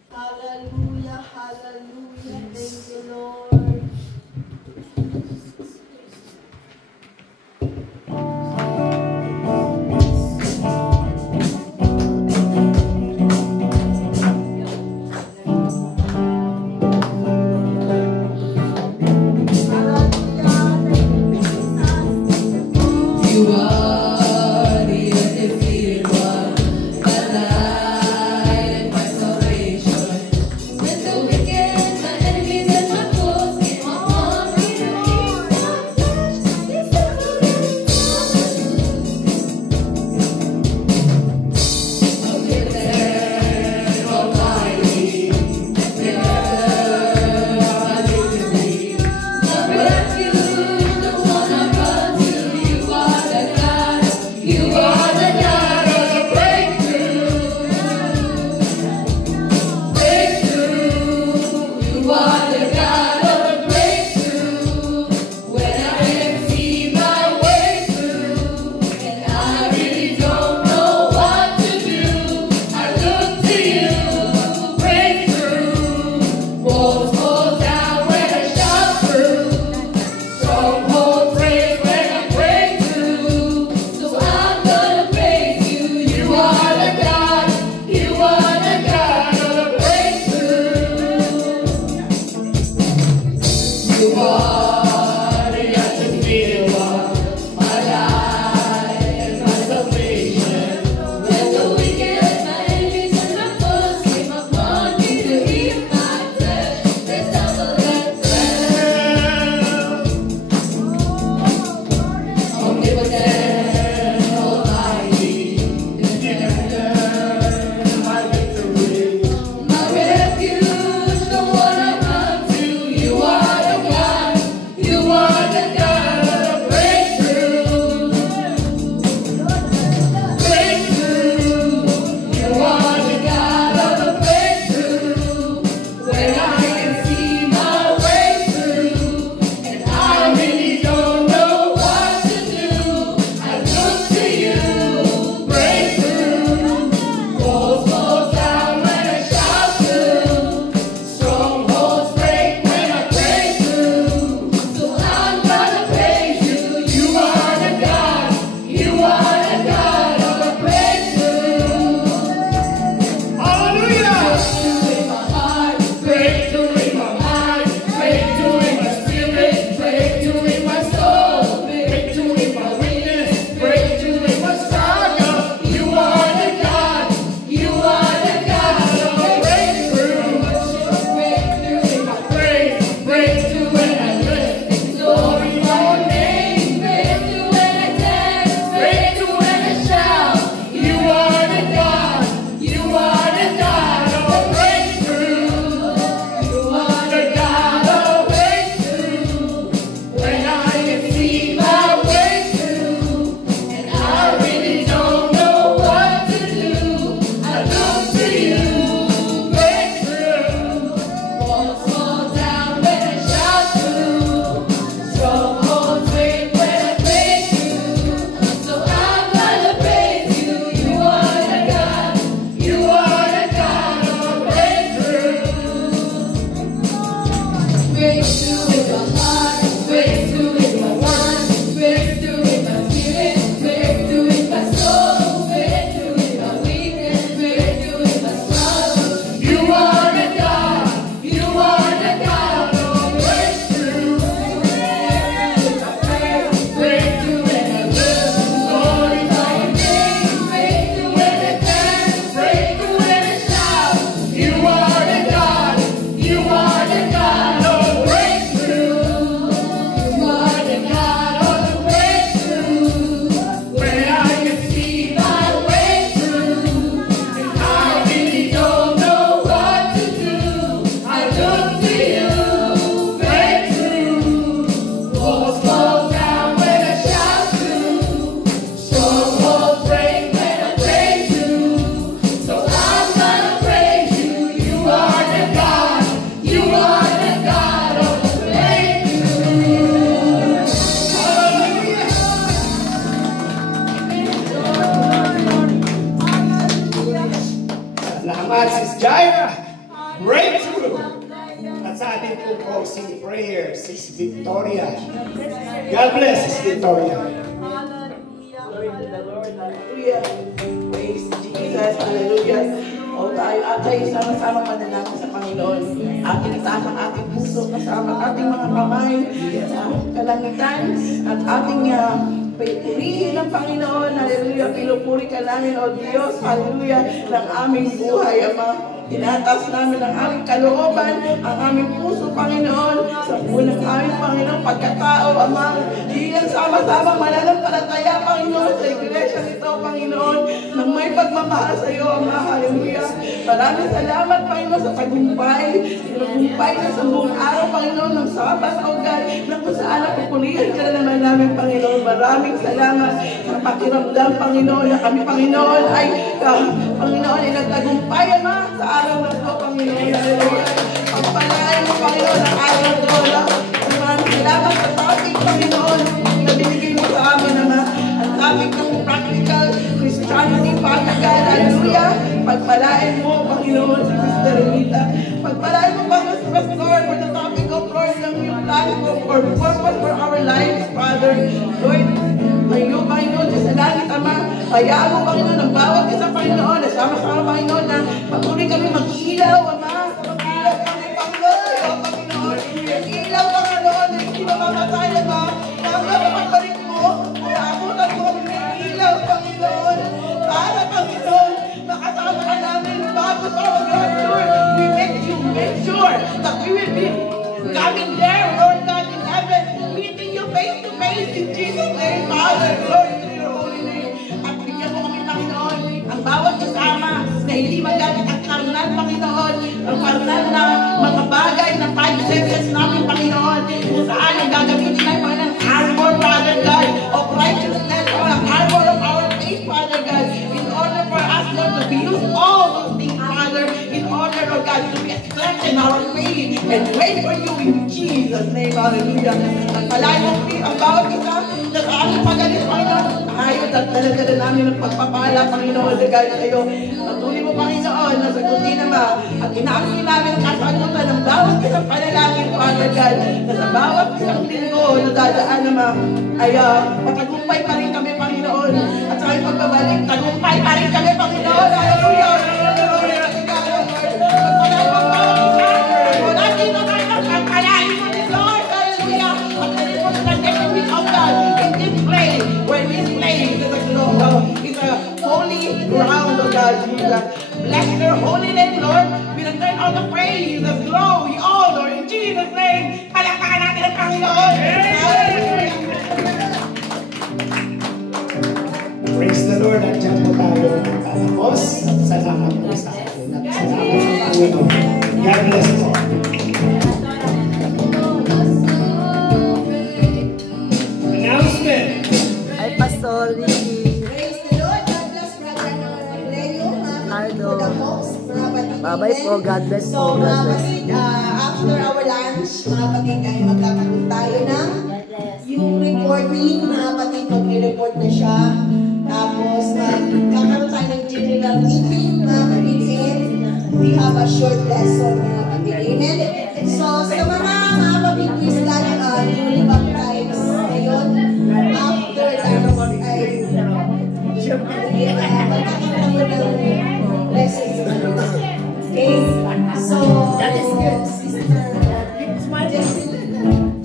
Hallelujah. Hallelujah. Thank you, Lord. You are Victoria. God bless Sis Victoria. Glory to the Lord. Hallelujah. Praise Jesus. Hallelujah. O tayo at tayo sama-sama manalangin sa Panginoon. Ating itaas ang ating puso kasama ang ating mga kamay sa kalangitan at ating purihin ng Panginoon. Hallelujah. Pinupuri ka namin, O Diyos. Hallelujah. Ng aming buhay, Ama. Tinatas namin ang aming kalooban, ang aming puso, Panginoon, sa unang aming Panginoon, pagkatao, Ama, bilang sama-sama mananampalataya, Panginoon, sa iglesia nito, Panginoon, nang may pagmamahal sa iyo, Ama, hallelujah. Maraming salamat, Panginoon, sa tagumpay na sa buong araw, Panginoon, ng Sabat, O God, na kung saan napupurihan ka na naman namin, Panginoon. Maraming salamat sa pakiramdam, Panginoon, na kami, Panginoon, ay, Panginoon, ay nagtagumpay, Ama, sa araw na ito, Panginoon. Hallelujah. Pagpalain mo, Panginoon, ang araw na ito. Maraming salamat sa topic, Panginoon, na binigay mo sa amin, Ama. Ang topic ng practical Christianity, Father God. Hallelujah. Pagpalain mo, Panginoon, si Sister Rita. Pagpalain mo, Panginoon, si Pastor, for the topic of Lord, ng yung plan or purpose for our lives, Father. Lord, ngayon, Panginoon, sa langit, Ama, hayaan mo, Panginoon, ang bawat isa, Panginoon, na sama-sama, Panginoon, na patuloy kami mag-ilaw, Ama. Mag-ilaw kami, Panginoon, sa iyo, Panginoon. Mag-ilaw, Panginoon, na hindi mamamatay, Ama. Kami ang pagbalik mo, kaya abutan mo kami ng ilaw, Panginoon. Para, Panginoon, makasama ka namin bago sa mga Lord. We make sure that we will be coming there, Lord God, in heaven, meeting you face to face in Jesus' name, Father. Glory to your holy name. At bigyan mo kami, Panginoon, ang bawat kasama na hindi magamit ang karnal, Panginoon, ang karnal na mga bagay na 5 senses namin, Panginoon, kung saan ang gagamitin namin, Panginoon, armor, Father God, of righteousness, or ang armor of our faith, Father God, in order for us, Lord, to be used all those things, Father, in order, Lord God, to be strengthened in our faith and wait for you in Jesus' name, hallelujah. At palain mo ang bawat isa na sa aming pagalit, Panginoon, ayos at dala-dala namin ang pagpapala, Panginoon, dahil sa iyo. Patuloy mo, Panginoon, na sagutin naman at inaamin namin ang kasagutan ng bawat isang panalangin, Father God, na sa bawat isang linggo na dadaan naman ay patagumpay pa rin kami, Panginoon, at sa aming pagbabalik, tagumpay pa rin kami, Panginoon, hallelujah. It's a holy ground, oh God, Jesus. Bless your holy name, Lord. We return all the praise, the glory, honor in Jesus' name. Palakpakan natin ang Panginoon. Praise the Lord. At dyan po tayo tatapos. Salamat po sa atin. At salamat sa Panginoon. God bless po. Announcement. Ay, Pastor Ricky. Praise the Lord. God bless Brother Leo. Nardo. For the host, Bye-bye po. God bless po. So, God mga bless. kapatid, after our lunch, mga kapatid, ay magkakaroon tayo ng yung reporting, mga kapatid, mag-report na siya. Tapos, magkakaroon tayo ng general meeting, mga kapatid, and we have a short lesson, mga kapatid. Amen? So, sa mga kapatid, please lang, newly baptized ngayon, after that, ay magkakaroon ng lessons. Okay? So, that is good. Sister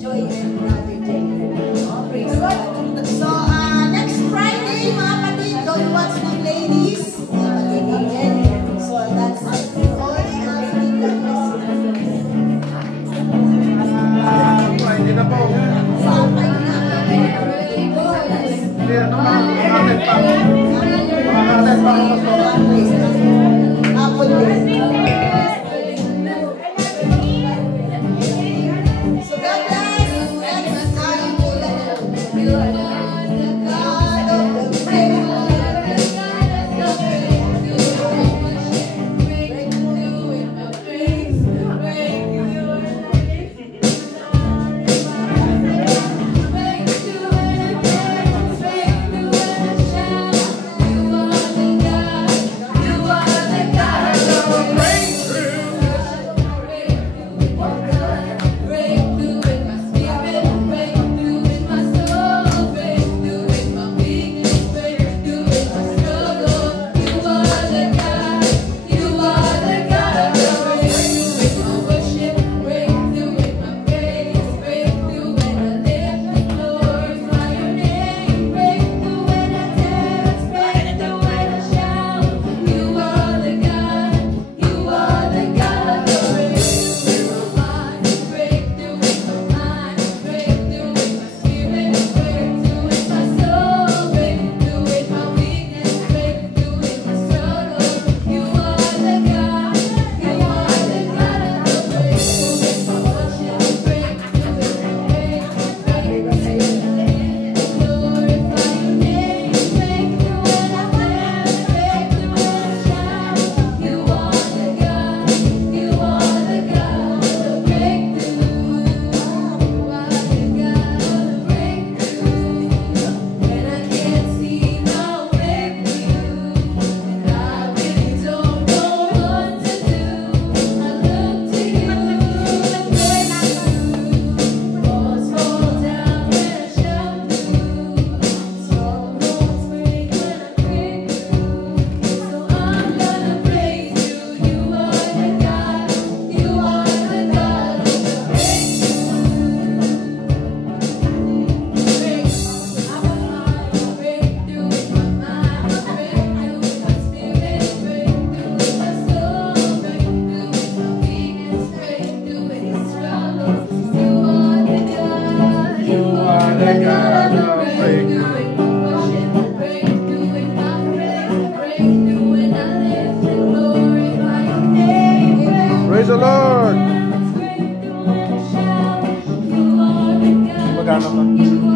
Joy and Brother Jay. Praise God. So, next Friday, mga kapatid, don't watch the ladies. Mga kapatid, amen. So, that's it. All, mga kapatid, God bless you. Hindi na po. Saan tayo na? Hindi na makakatid pa. Makakatid pa ako, Pastor. Apple din. So, God bless. Next time, God of the Praise the Lord. Magana pa.